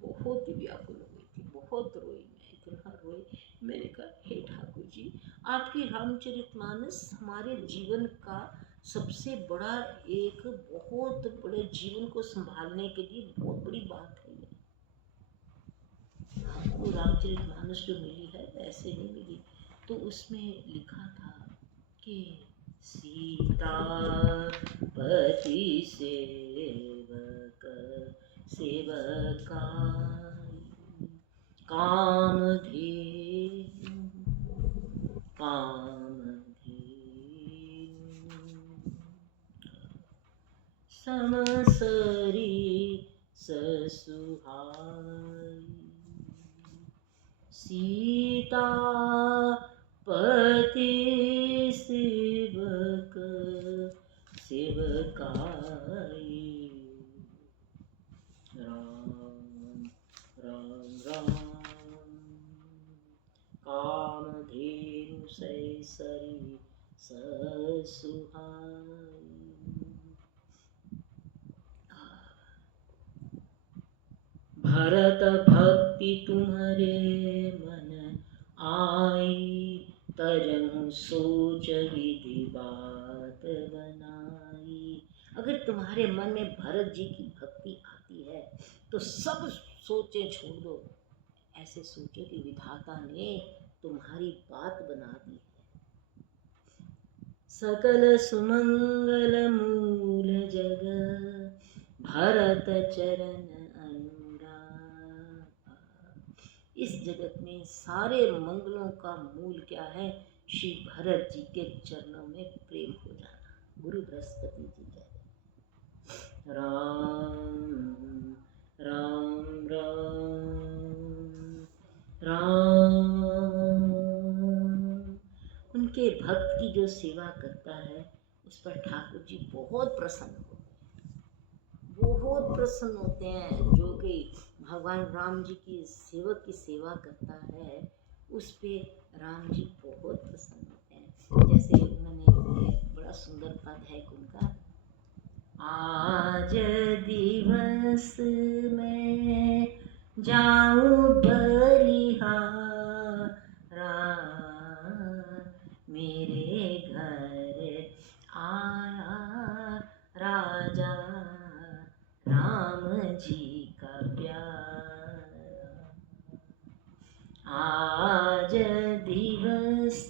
बहुत ही व्याकुल हो गई थी, बहुत रोई, मैं इतना रोई। मैंने कहा हे ठाकुर जी, आपकी रामचरितमानस हमारे जीवन का सबसे बड़ा एक बहुत बड़े जीवन को संभालने के लिए बहुत बड़ी बात है। वो रामचरितमानस जो मिली है ऐसे नहीं मिली। तो उसमें लिखा था कि सीता पति सेवक सेवकाई कामधेनु समसरी ससुहाई सीता पति सेवक सेवकाई राम राम राम कामधेनु सैसरी ससुहाई। भरत भक्ति तुम्हारे मन आई, तरनु सोच विधि बात बनाई। अगर तुम्हारे मन में भरत जी की भक्ति आती है तो सब सोचे छोड़ दो, ऐसे सोचो कि विधाता ने तुम्हारी बात बना दी है। सकल सुमंगल मूल जग भरत चरण इस जगत में सारे मंगलों का मूल क्या है? श्री भरत जी के चरणों में प्रेम हो जाना। गुरु बृहस्पति जी कहते राम राम राम राम। उनके भक्त की जो सेवा करता है उस पर ठाकुर जी बहुत प्रसन्न होते हैं, बहुत प्रसन्न होते हैं। जो कि भगवान राम जी की सेवक की सेवा करता है उस पे राम जी बहुत प्रसन्न होते हैं। जैसे उन्होंने बड़ा सुंदर पद है उनका, आज दिवस में जाऊं बलिहारा, मेरे घर आया राजा राम जी का प्यारा। आज दिवस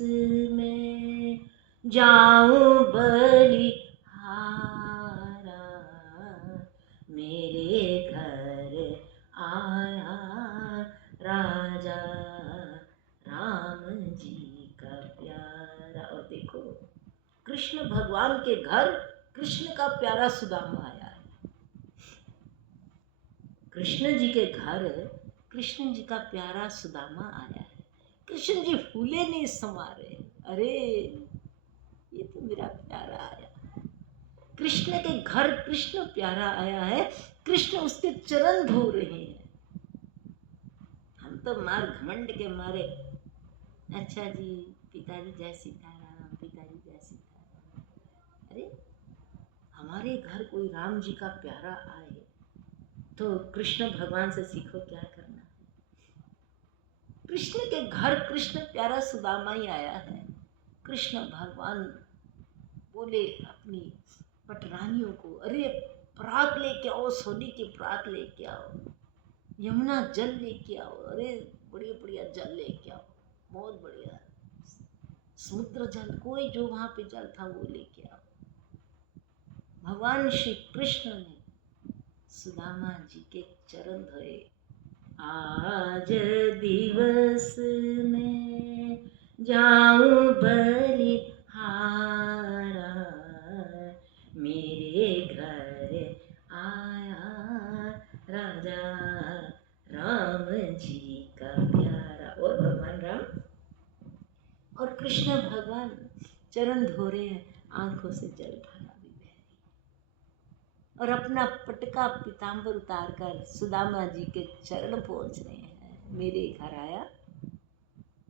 में जाऊं बलिहारा, मेरे घर आया के घर कृष्ण का प्यारा सुदामा आया है। कृष्ण जी के घर कृष्ण जी का प्यारा सुदामा आया है। कृष्ण जी फूले नहीं समारे, अरे ये तो मेरा प्यारा आया। कृष्ण के घर कृष्ण प्यारा आया है, कृष्ण उसके चरण धो रहे हैं। हम तो मार घमंड के मारे, अच्छा जी पिताजी जय सीताराम, पिताजी जय सीताराम। अरे हमारे घर कोई राम जी का प्यारा आए तो कृष्ण भगवान से सीखो क्या करना है। कृष्ण के घर कृष्ण प्यारा सुदामा ही आया है। कृष्ण भगवान बोले अपनी पटरानियों को, अरे परात लेके आओ, सोने की परात लेके आओ, यमुना जल लेके आओ, अरे बढ़िया बढ़िया जल लेके आओ, बहुत बढ़िया समुद्र जल, कोई जो वहां पे जल था वो लेके आओ। भगवान श्री कृष्ण ने सुदामा जी के चरण धोए। आज दिवस में जाऊं बलिहारा, मेरे घर आया राजा राम जी का प्यारा। और भगवान राम और कृष्ण भगवान चरण धो रहे हैं, आंखों से जल धारा भी बह रही, और अपना पटका पीताम्बर उतार कर सुदामा जी के चरण पहुंच रहे हैं। मेरे घर आया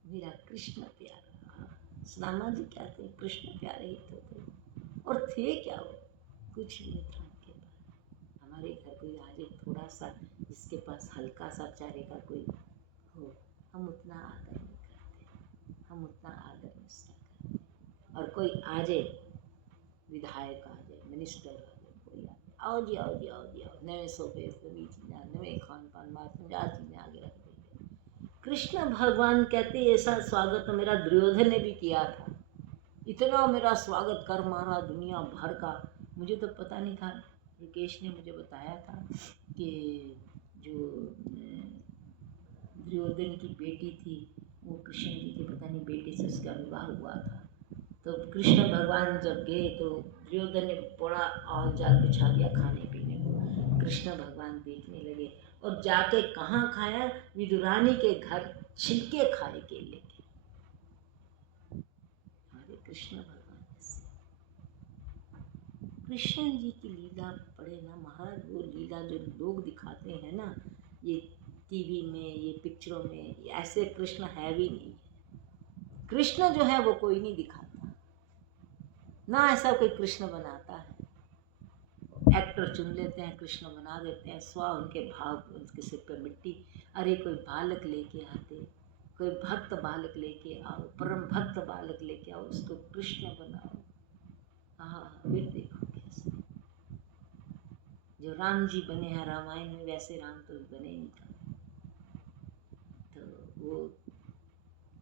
मेरा कृष्ण प्यारा। सुदामा जी क्या थे? कृष्ण प्यारे ही तो थे। और थे क्या वो? कुछ नहीं था उनके पास। हमारे घर कोई आ जाए थोड़ा सा, जिसके पास हल्का सा चारे का कोई हो, हम उतना आदर नहीं करते, हम उतना आदर नहीं करते। और कोई आ जाए, विधायक आ जाए, मिनिस्टर आ जाए, कोई आ जाए, आओ जी आओ जी आओ जी आओ, नए सोफे नई चीज़ें, नए खान पान, बात 50 चीज़ें आगे रख देंगे। कृष्ण भगवान कहते ऐसा स्वागत तो मेरा दुर्योधन ने भी किया था। इतना मेरा स्वागत कर मारा दुनिया भर का, मुझे तो पता नहीं था। रुकेश ने मुझे बताया था कि जो दुर्योधन की बेटी थी वो कृष्ण जी के पता नहीं बेटे से उसका विवाह हुआ था। तो कृष्ण भगवान जब गए तो दुर्योधन ने बड़ा आल जाल बिछा दिया खाने पीने को। कृष्ण भगवान देखने लगे और जाके कहाँ खाया? विदुरानी के घर छिलके खाए केले के। हमारे कृष्ण भगवान ऐसे। कृष्ण जी की लीला पढ़े ना महाराज, वो लीला जो लोग दिखाते हैं ना ये टीवी में, ये पिक्चरों में, ये ऐसे कृष्ण है भी नहीं। कृष्ण जो है वो कोई नहीं दिखाता ना, ऐसा कोई कृष्ण बनाता है। एक्टर चुन लेते हैं, कृष्ण बना देते हैं, स्वा उनके भाव, उनके सिर पर मिट्टी। अरे कोई बालक लेके आते, कोई भक्त बालक लेके आओ, परम भक्त बालक लेके आओ, उसको कृष्ण बनाओ। हाँ फिर देखो कैसे जो राम जी बने हैं रामायण में, वैसे राम तो बने नहीं था। तो वो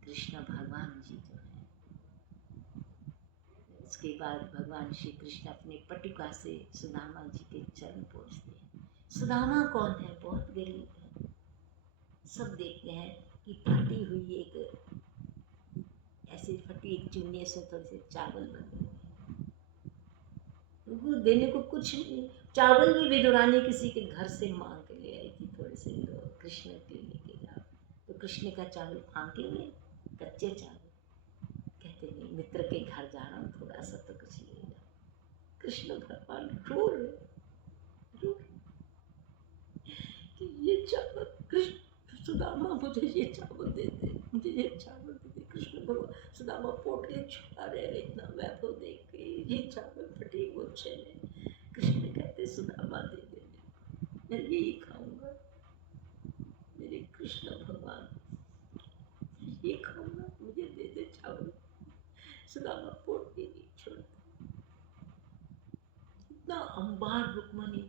कृष्ण भगवान जी जो है, उसके बाद भगवान श्री कृष्ण अपने पटुका से सुदामा जी के चरण पहुँचते हैं। सुदामा कौन है? बहुत गरीब है। सब देखते हैं कि फटी हुई एक ऐसे फटी एक चुन्नी से थोड़े से चावल बने हुए, उनको देने को कुछ नहीं। चावल भी विदुरानी किसी के घर से मांग के ले आई थी, थोड़े से कृष्ण के लेके जाओ। तो कृष्ण का चावल फांकेंगे, कच्चे चावल। कहते नहीं, मित्र के घर जा रहा हूँ, थोड़ा सा तो कुछ ले जाओ। कृष्ण भगवान रो रहे कि ये चावल, कृष्ण सुदामा मुझे ये चावल दे दे, मुझे ये चावल दे दे। कृष्ण भगवान सुदामा पोटली छुपा रहे इतना वैभव देख के, ये चावल फटे गुच्छे में। कृष्ण कहते सुदामा दे दे, मैं यही खाऊंगा। मेरे कृष्ण भगवान ये खाऊंगा, मुझे दे दे चावल। सुदामा पोटली नहीं छोड़ते। इतना अंबार रुक्मणी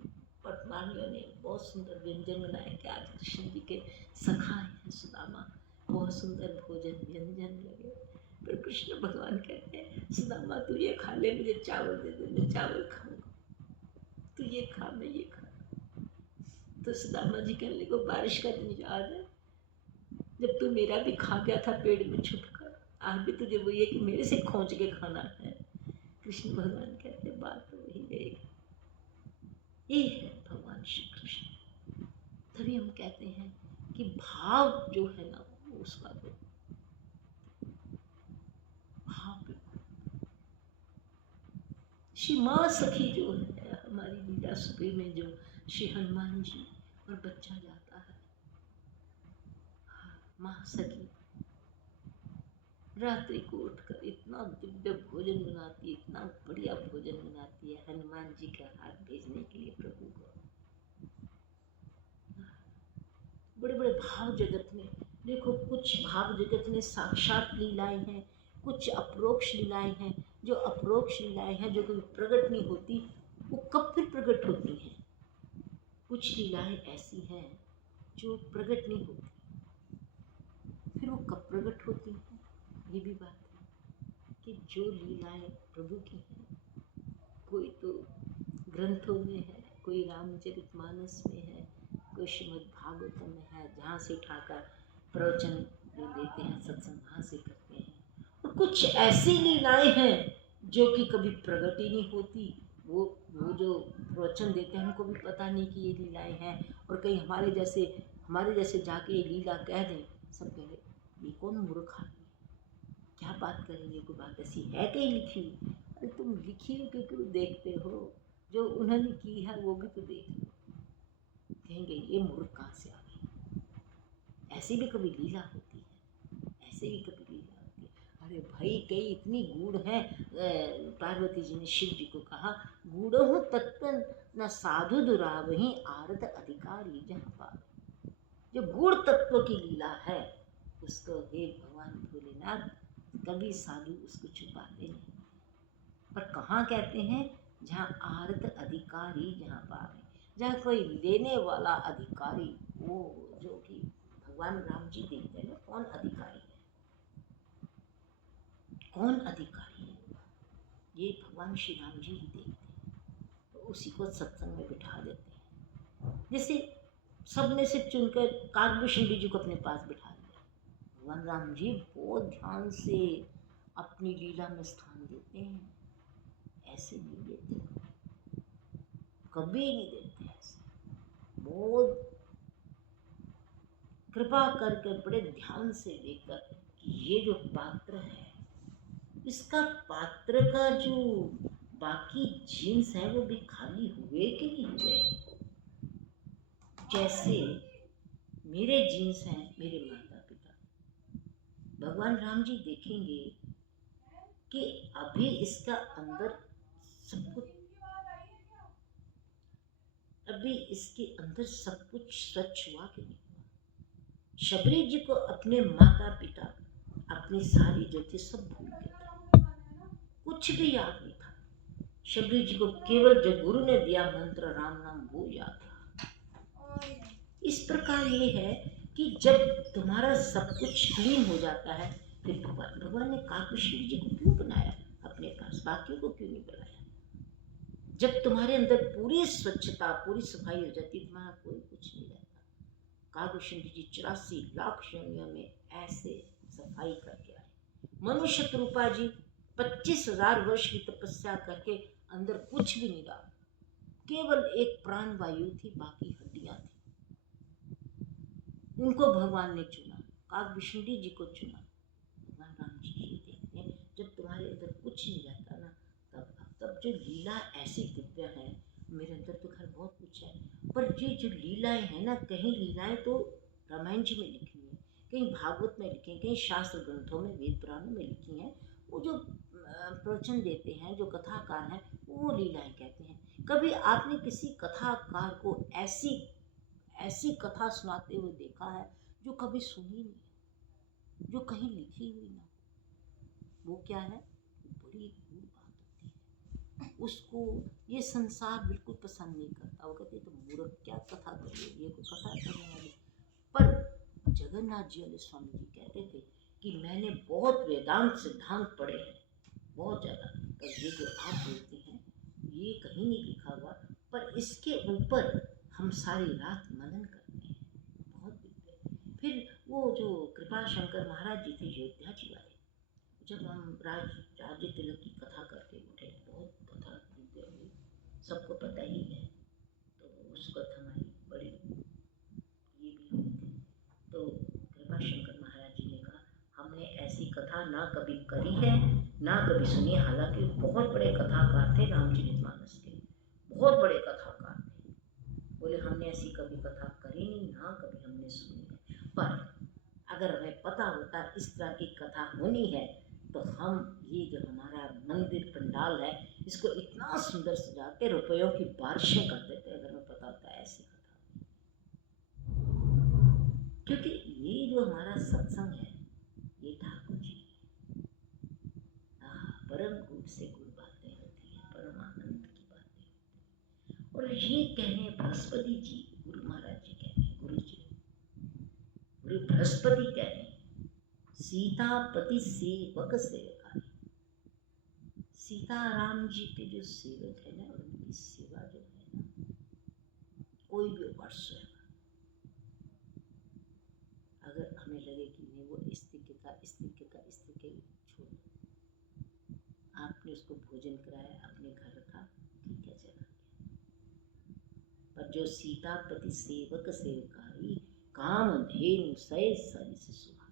पटवारियों ने बहुत सुंदर व्यंजन बनाए कि आज कृष्ण जी के सखा है सुदामा, बहुत सुंदर भोजन व्यंजन लगे। पर कृष्ण भगवान कहते हैं सुदामा तू ये खा ले, मुझे चावल दे दे, मैं चावल खाऊंगा, तू ये खा मैं ये खा। तो सुदामा जी कहने लगे बारिश का दिन याद है जब तू मेरा भी खा गया था पेड़ में छुप कर, आज भी तुझे वो ये कि मेरे से खोज के खाना है। कृष्ण भगवान कहते कहते बात तो वही रहेगी। ये है भगवान श्री कृष्ण। तभी हम कहते हैं कि भाव जो है ना उसका तो भाव बिल्कुल। श्री माँ सखी जो है हमारी लीला सुबह में जो श्री हनुमान जी और बच्चा जाता है, माँ सखी रात्रि को उठकर इतना दिव्य भोजन बनाती है, इतना बढ़िया भोजन बनाती है हनुमान जी का हाथ भेजने के लिए प्रभु को। बड़े बड़े भाव जगत में देखो, कुछ भाव जगत में साक्षात लीलाएं हैं, कुछ अप्रोक्ष लीलाएं हैं। जो अप्रोक्ष लीलाएं हैं जो कभी प्रकट नहीं होती, वो कब फिर प्रकट होती हैं। कुछ लीलाएं ऐसी हैं जो प्रकट नहीं होती, फिर वो कब प्रकट होती हैं। ये भी बात है कि जो लीलाएं प्रभु की हैं, कोई तो ग्रंथों में है, कोई रामचरितमानस में है, कोई श्रीमद् भागवतम में है, जहाँ से उठाकर प्रवचन जो देते हैं सत्संग वहाँ से करते हैं। और कुछ ऐसी लीलाएं हैं जो कि कभी प्रकट ही नहीं होती। वो जो प्रवचन देते हैं उनको भी पता नहीं कि ये लीलाएं हैं, और कहीं हमारे जैसे जाके ये लीला कह दें, सब कहे ये कौन मूर्ख आदमी, क्या बात कर रही है, कोई बात ऐसी है कहीं लिखी हुई। अरे तुम लिखी हुई क्यों देखते हो, जो उन्होंने की है वो भी तो देख लो। कहेंगे ये मूर्ख कहाँ से आ गई, ऐसी भी कभी लीला होती है, ऐसे भी कभी लीला होती है। अरे भाई कई इतनी गूढ़ है। पार्वती जी ने शिव जी को कहा, गूढ़ तत्व न साधु दुरावही आरत अधिकारी जहाँ पावे। जो गूढ़ तत्व की लीला है उसको हे भगवान भोलेनाथ कभी साधु उसको छुपाते नहीं। पर कहाँ कहते हैं, जहाँ आरत अधिकारी जहाँ पावे, जहाँ कोई लेने वाला अधिकारी, वो जो कि भगवान राम जी देखते हैं ना कौन अधिकारी है, कौन अधिकारी है, ये भगवान श्री राम जी ही देखते हैं। तो उसी को सत्संग में बिठा देते हैं। जैसे सब में से चुनकर काकभूषण जी को अपने पास बिठा लिया, भगवान राम जी बहुत ध्यान से अपनी लीला में स्थान देते हैं, ऐसे नहीं देते, कभी नहीं देते ऐसे। बहुत कृपा करके बड़े ध्यान से देखकर कि ये जो पात्र है, इसका पात्र का जो बाकी जीन्स है वो भी खाली हुए कि नहीं हुए। जैसे मेरे जीन्स हैं मेरे माता पिता, भगवान राम जी देखेंगे कि अभी इसका अंदर सब कुछ, अभी इसके अंदर सब कुछ स्वच्छ हुआ कि नहीं हुआ। शबरी जी को अपने माता पिता अपनी सारी जो थी सब भूल गए थे, कुछ भी याद नहीं था। शबरी जी को केवल जो गुरु ने दिया मंत्र राम नाम वो याद था। इस प्रकार ये है कि जब तुम्हारा सब कुछ क्लीन हो जाता है, फिर भगवान ने काकभूषण जी को क्यों बनाया अपने पास, बाकियों को क्यों नहीं बनाया। जब तुम्हारे अंदर पूरी स्वच्छता पूरी सफाई हो जाती है, तुम्हारा कोई कुछ नहीं रहता। काकभूषण जी 84 लाख योनियों में ऐसे सफाई करके आए। मनुष्य रूपा जी 25,000 वर्ष की तपस्या करके अंदर कुछ भी नहीं रहा, केवल एक प्राण वायु थी, बाकी हड्डियां थी। उनको भगवान ने चुना, काकभूषण जी को चुना। भगवान राम जी ये देखते हैं जब तुम्हारे अंदर कुछ नहीं रहता ना, तब जो लीला ऐसी दिव्य है। मेरे अंदर तो खैर बहुत कुछ है, पर ये जो लीलाएं हैं ना, कहीं लीलाएं तो रामायण जी में लिखी है, कहीं भागवत में लिखी है, कहीं शास्त्र ग्रंथों में वेद पुराणों में लिखी हैं। वो जो प्रवचन देते हैं जो कथाकार हैं वो लीलाएं कहते हैं। कभी आपने किसी कथाकार को ऐसी कथा सुनाते हुए देखा है जो कभी सुनी नहीं, जो कहीं लिखी हुई ना, वो क्या है, बड़ी दूर बात होती है। उसको ये संसार बिल्कुल पसंद नहीं करता, वो कहते तो मूर्ख क्या कथा कर रही है, ये कोई कथा करने वाली। पर जगन्नाथ जी वाले स्वामी जी कहते थे कि मैंने बहुत वेदांत सिद्धांत पढ़े हैं, बहुत ज़्यादा, पर ये जो आप बोलते हैं ये कहीं नहीं लिखा हुआ, पर इसके ऊपर हम सारी रात मनन करते हैं, बहुत दिव्य। फिर वो जो कृपा शंकर महाराज जी थे अयोध्या जी वाले, जब हम राज्य तिलक की कथा करके उठे, बहुत कथा सबको पता ही है। तो उस वक्त हमारी बड़ी ये भी हुई थी। तो कृपा शंकर महाराज जी ने कहा हमने ऐसी कथा ना कभी करी है ना कभी सुनी। हालांकि बहुत बड़े कथाकार थे रामचरितमानस के, बहुत बड़े कथाकार थे। बोले हमने ऐसी कभी कथा करी नहीं, ना कभी हमने सुनी है। पर अगर हमें पता होता इस तरह की कथा होनी है तो हम ये जो हमारा मंदिर पंडाल है इसको इतना सुंदर सजाते, रुपयों की बारिशें कर देते अगर हमें पता होता है ऐसी कथा। क्योंकि ये जो हमारा सत्संग है ये ठाकुर जी परम गुण से गुण बातें होती है, परमानंद की बातें होती है। और ये कहने बृहस्पति जी, गुरु महाराज जी कहने, गुरु जी गुरु बृहस्पति कहने सीतापति सेवक सेवकारी। सीताराम जी के जो सेवक है ना उनकी सेवा जो है ना, कोई भी वर्ष है अगर हमें लगे कि नहीं वो इस तरीके का छोड़, आपने उसको भोजन कराया अपने घर रखा, ठीक है चला गया। पर जो सीतापति सेवक सेवकारी काम धेनु सै सरिस सुहाई।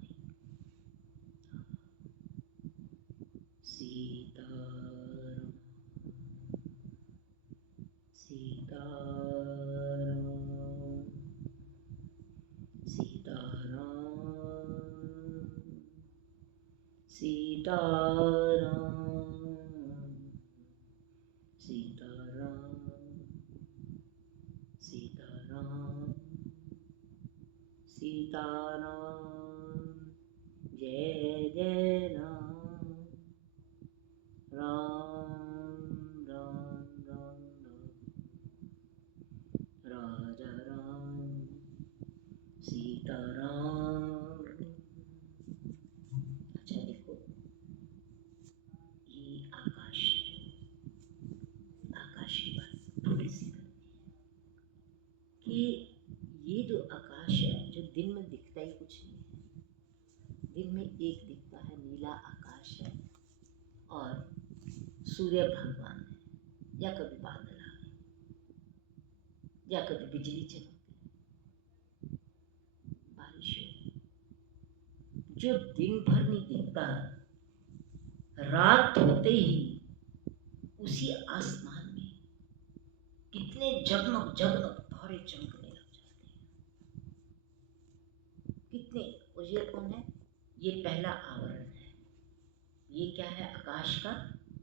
सीताराम सीताराम सीताराम सीताराम सीताराम सीताराम सीताराम जय जय राम राम राम राम राम राजा राम सीताराम। अच्छा देखो ये आकाश की बात थोड़ी सी कि ये जो आकाश है जो दिन में दिखता ही कुछ नहीं है, दिन में एक दिखता है नीला आकाश है और सूर्य भगवान है, या कभी बादल आ गए या कभी बिजली चमकती बारिश हो। जो दिन भर नहीं दिखता रात होते ही उसी आसमान में कितने जगमग जगमग तारे चमकने लग जाते हैं। कितने, और ये कौन है? ये पहला आवरण है। ये क्या है? आकाश का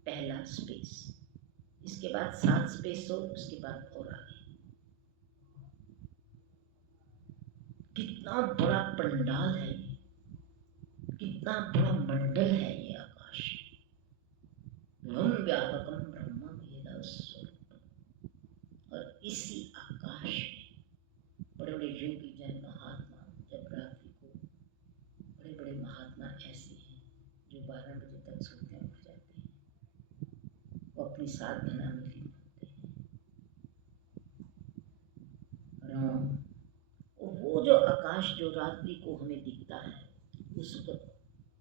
पहला स्पेस। इसके बाद 7 स्पेस हो, उसके बाद और आगे। कितना बड़ा पंडाल है ये, कितना बड़ा मंडल है ये आकाश। व्यापकम ब्रह्म वेद स्वरूपम। और इसी आकाश में बड़े बड़े योगी जन महात्मा जब रात्रि को, बड़े बड़े महात्मा ऐसे हैं जो 12 बजे तक सोते हैं, उठ जाते हैं, वो अपनी साधना में लीन होते हैं। राम, वो जो आकाश जो रात्रि को हमें दिखता है उस वक्त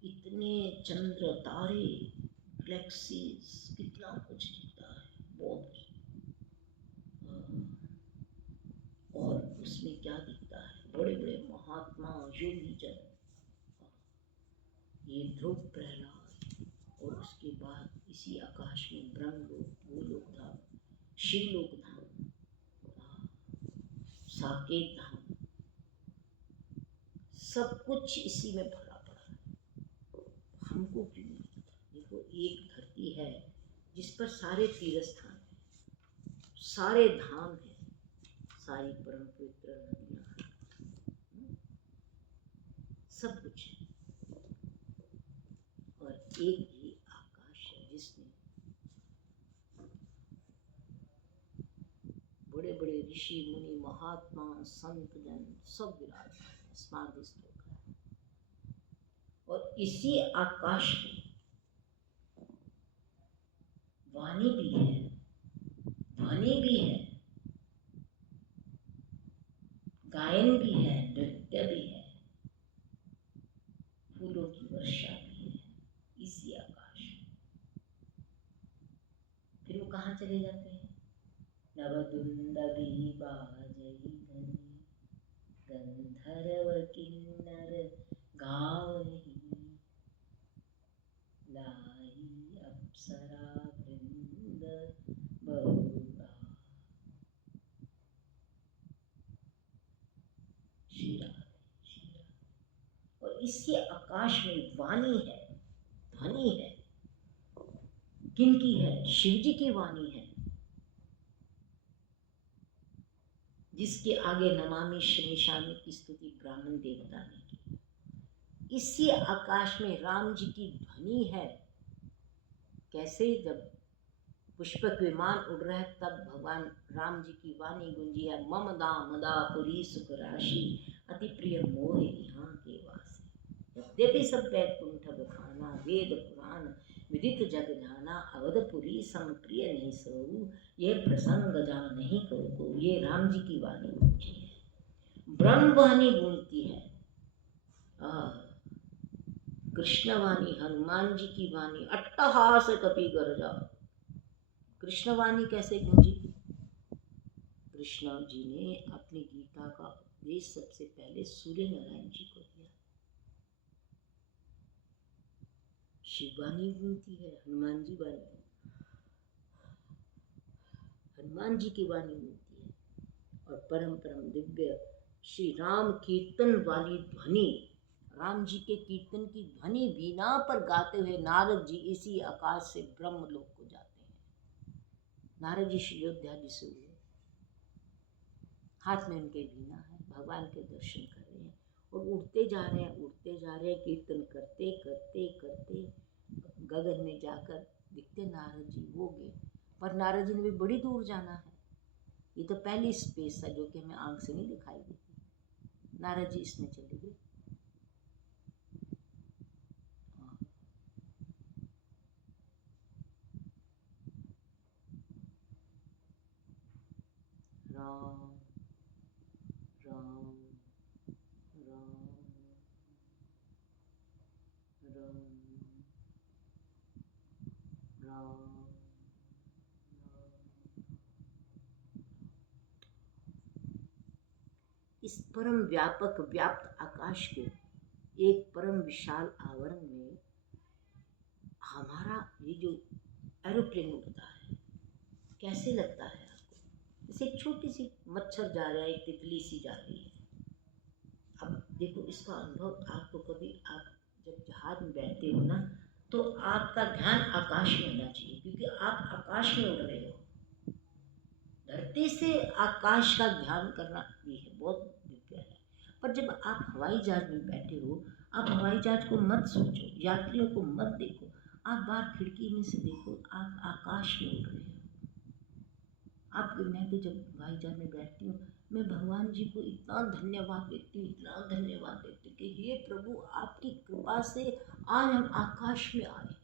इतने चंद्र तारे गैलेक्सीज कितना कुछ दिखता है, बहुत। और उसमें क्या दिखता है? बड़े बड़े महात्मा योगी जन, ये ध्रुव प्रहलाद, और उसके बाद इसी आकाश में ब्रह्मलोक, भूलोक धाम, शिवलोक धाम, साकेत धाम, सब कुछ इसी में भरा पड़ा है। हमको क्यों नहीं पता? देखो एक धरती है जिस पर सारे तीर्थ स्थान है, सारे धाम है, सारी परम पवित्र नदियां हैं, सब कुछ है। और एक ही आकाश है जिसमें बड़े बड़े ऋषि मुनि महात्मा संत जन सब विराजमान है, समाधिस्थ होकर। और इसी आकाश में वाणी भी है, ध्वनि भी है, गायन भी है, नृत्य भी है, फूलों की वर्षा भी है, इसी आकाश में। फिर वो कहाँ चले जाते हैं? दुंदभी बाजई धनी, गंधर्व किन्नर गावही, लाही अप्सरा वृंद बहुगा। श्री राधे, श्री राधे। और इसके आकाश में वाणी है, ध्वनि है। किनकी है? शिव जी की वाणी है, जिसके आगे नमामि शमिशामि की स्तुति ब्राह्मण देवता ने की। इसी आकाश में राम जी की ध्वनि है। कैसे? जब पुष्पक विमान उड़ रहा है तब भगवान राम जी की वाणी गूंजी है, मम दामदा पुरी सुख राशि, अति प्रिय मोह यहाँ के वासी। यद्यपि सब बैकुंठ बखाना, वेद पुराण विदित जग जाना, अवधपुरी सम प्रिय नहीं सोऊ, ये प्रसंग जान नहीं को। ये राम जी की वाणी गूंजी है, ब्रह्म वाणी गूंजती है। कृष्णवाणी हनुमान जी की वाणी, अट्टहास कपि गर्जा। कृष्णवाणी कैसे गूंजी? कृष्ण जी ने अपनी गीता का उपदेश सबसे पहले सूर्य नारायण जी को दिया। शिववाणी गूंजती है, हनुमान जी वाणी, हनुमान जी की वाणी गूंजती है। और परम परम दिव्य श्री राम कीर्तन वाली ध्वनि, राम जी के कीर्तन की ध्वनि वीणा पर गाते हुए नारद जी इसी आकाश से ब्रह्म लोक को जाते हैं। नारद जी श्री अयोध्या जी से हुए, हाथ में उनके वीणा है, भगवान के दर्शन कर रहे हैं और उड़ते जा रहे हैं, उड़ते जा रहे हैं, कीर्तन करते करते करते गगन में जाकर दिखते नारद जी, वो गए। पर नारद जी ने भी बड़ी दूर जाना है, ये तो पहली स्पेस है जो कि हमें आंख से नहीं दिखाई देती। नारद जी इसमें चले गए। राम राम राम राम राम। इस परम व्यापक व्याप्त आकाश के एक परम विशाल आवरण में हमारा ये जो एरोप्लेन उड़ता है, कैसे लगता है आपको? जैसे एक छोटी सी मच्छर जा रहा है, एक तितली सी जा रही है। अब देखो इसका अनुभव आपको, कभी आप जब जहाज में बैठते हो ना, तो आपका ध्यान आकाश में होना चाहिए, क्योंकि आप आकाश में उड़ रहे हो। धरती से आकाश का ध्यान करना भी है, बहुत दिव्य है। पर जब आप हवाई जहाज में बैठे हो, आप हवाई जहाज को मत सोचो, यात्रियों को मत देखो, आप बाहर खिड़की में से देखो, आप आकाश में उड़ रहे हो। मैं तो जब हवाई जहाज में बैठती हूँ, मैं भगवान जी को इतना धन्यवाद देती हूँ, इतना धन्यवाद देती हूँ कि हे प्रभु, आपकी कृपा से आज हम आकाश में आए।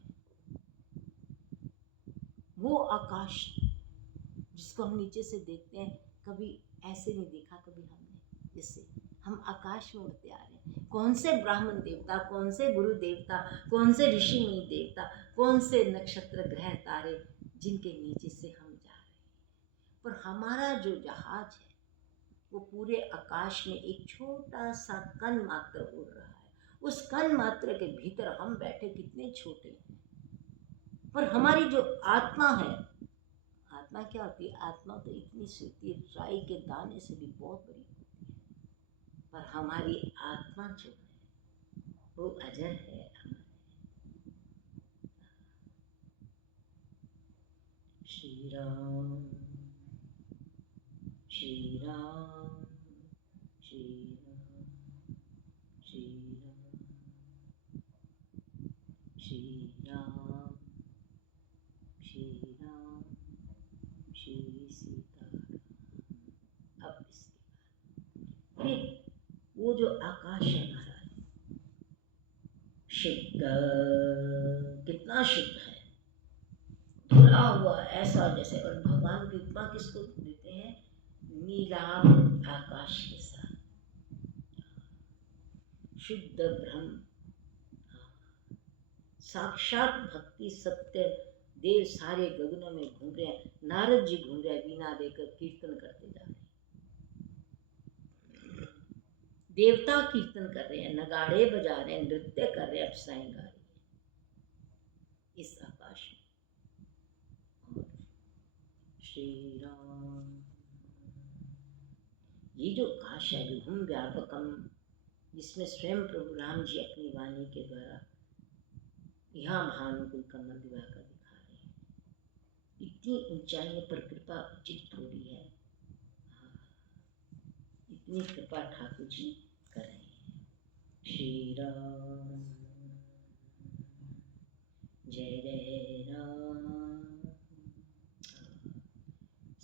वो आकाश जिसको हम नीचे से देखते हैं, कभी ऐसे नहीं देखा कभी हमने, जिससे हम आकाश में उड़ते आ रहे हैं। कौन से ब्राह्मण देवता, कौन से गुरु देवता, कौन से ऋषि मुनि देवता, कौन से नक्षत्र ग्रह तारे जिनके नीचे से हम जा रहे हैं। पर हमारा जो जहाज है वो पूरे आकाश में एक छोटा सा कण मात्र उड़ रहा है। उस कण मात्र के भीतर हम बैठे कितने छोटे हैं। पर हमारी जो आत्मा है, आत्मा क्या होती है? आत्मा तो इतनी सी होती है, राई के दाने से भी बहुत बड़ी होती है। पर हमारी आत्मा जो है वो अजर है। श्री राम श्री राम श्री राम श्री राम श्री राम श्री राम श्री सीताराम। अब इसके बाद फिर वो जो आकाश है महाराज, शुद्ध, कितना शुद्ध है, धुला हुआ ऐसा जैसे। और भगवान की उपमा किसको देते हैं? नीलाभ आकाश के साथ, शुद्ध ब्रह्म, साक्षात भक्ति सत्य देव सारे गगनों में घूम रहे हैं, नारद जी घूम रहे हैं वीणा लेकर, कीर्तन करते जा रहे हैं। देवता कीर्तन कर रहे हैं, नगाड़े बजा रहे हैं, नृत्य कर रहे हैं, अप्सराएं गा रही हैं इस आकाश में। और श्री राम, ये जो आकाश है विभुम व्यापकम, जिसमें स्वयं प्रभु राम जी अपनी वाणी के द्वारा यहाँ भानुकुल कमल दिवाकर दिखा रहे हैं। इतनी ऊंचाइयों पर कृपा उचित थोड़ी है, इतनी कृपा ठाकुर जी कर रहे हैं। श्री राम जय जय राम।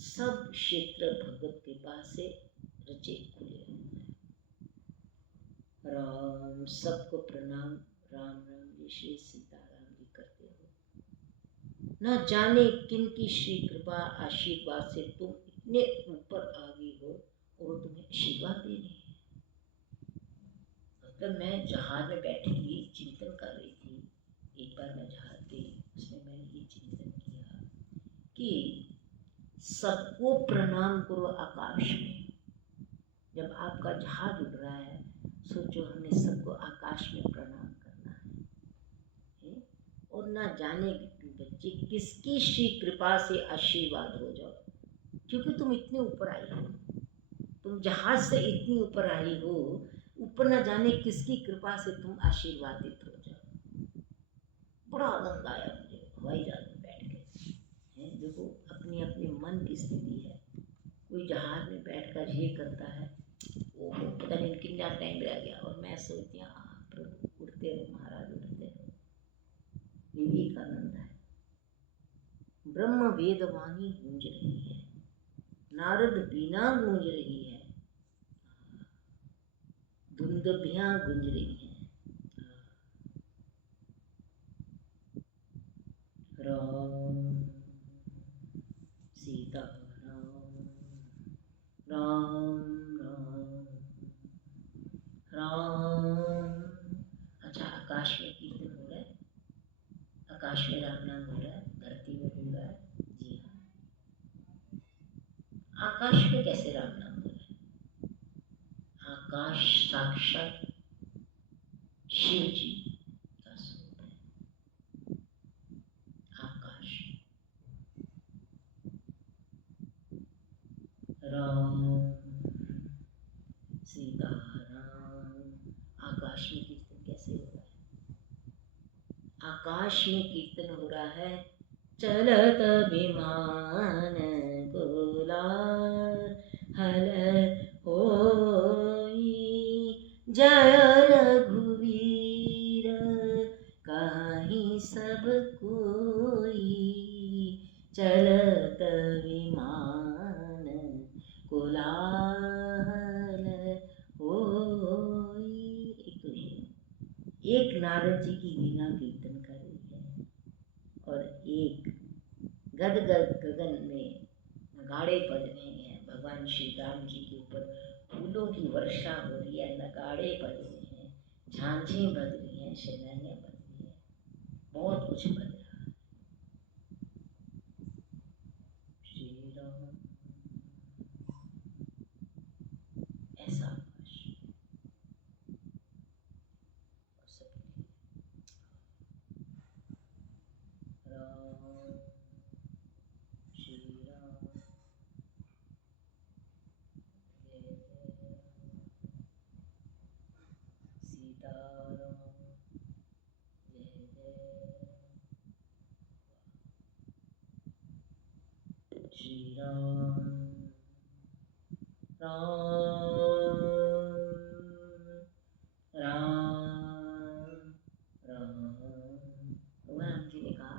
सब क्षेत्र भगवत कृपा से रचे खुले हुए हैं। राम, सबको प्रणाम। राम राम जी, श्री सीताराम जी करते हो। न जाने किन की श्री कृपा आशीर्वाद से तुम इतने ऊपर आ गई हो और वो तुम्हें आशीर्वाद दे रही है। मतलब मैं जहाज में बैठी हुई चिंतन कर रही थी, एक बार मैं जहाज गई, उसमें मैंने ये चिंतन किया कि सबको प्रणाम करो आकाश में। जब आपका जहाज उड़ रहा है, सोचो हमें सबको आकाश में प्रणाम करना है? और ना जाने बच्चे किसकी श्री कृपा से आशीर्वाद हो जाओ, क्योंकि तुम इतने ऊपर आई हो, तुम जहाज से इतनी ऊपर आई हो, ऊपर ना जाने किसकी कृपा से तुम आशीर्वादित हो जाओ। बड़ा आनंद आया मुझे हवाई जहाज में बैठ के। देखो अपनी अपनी मन की स्थिति है। कोई जहाज में बैठकर ये करता है, वो पता नहीं कितना टाइम रह गया, और मैं सोचती हूँ प्रभु उड़ते रहो महाराज, उड़ते रहो। ये भी एक आनंद है। ब्रह्म वेदवाणी गूंज रही है, नारद बीना गूंज रही है, धुंदभियां गूंज रही हैं। राम सीता राम, राम राम राम। अच्छा, आकाश में कीर्तन हो रहा है, आकाश में राम नाम हो रहा है, धरती में हो रहा है। जी हाँ, आकाश में कैसे राम नाम हो रहा है? आकाश साक्षात शिव जी का स्वरूप है। आकाश, राम सीता राम। आकाश में कीर्तन कैसे हो रहा है? आकाश में कीर्तन हो रहा है, चलत विमान गुलाल हल होई, जय रघुवीर कहीं सब कोई, चलत विमान कोलाहल होई। एक नारद जी की वीणा कीर्तन कर रही है, और एक गद गद गगन में नगाड़े बज रहे हैं। भगवान श्री राम जी के ऊपर फूलों की वर्षा हो रही है, नगाड़े बज रहे हैं, झांझें बज रही हैं, शहनाइयाँ बज रही हैं, बहुत कुछ बज रहा है। श्री राम ऐसा आकाश और सब राम, श्री राम जय जय सीताराम जय जय श्री राम, राम राम राम। भगवान जी ने कहा,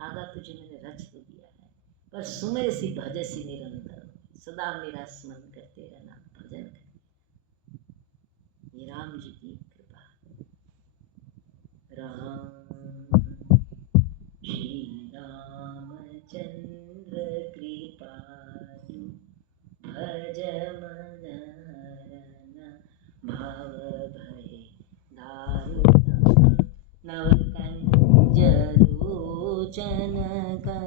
आगा तुझे मैंने रच तो दिया है, पर सुमेर सी भज सी निरंतर, सदा मेरा स्मरण करते रहना, भजन करते। ये राम जी की कृपा। राम श्री रामचंद्र कृपालु, भज मन हरन भाव भय दारुण, नव कंज लोचन का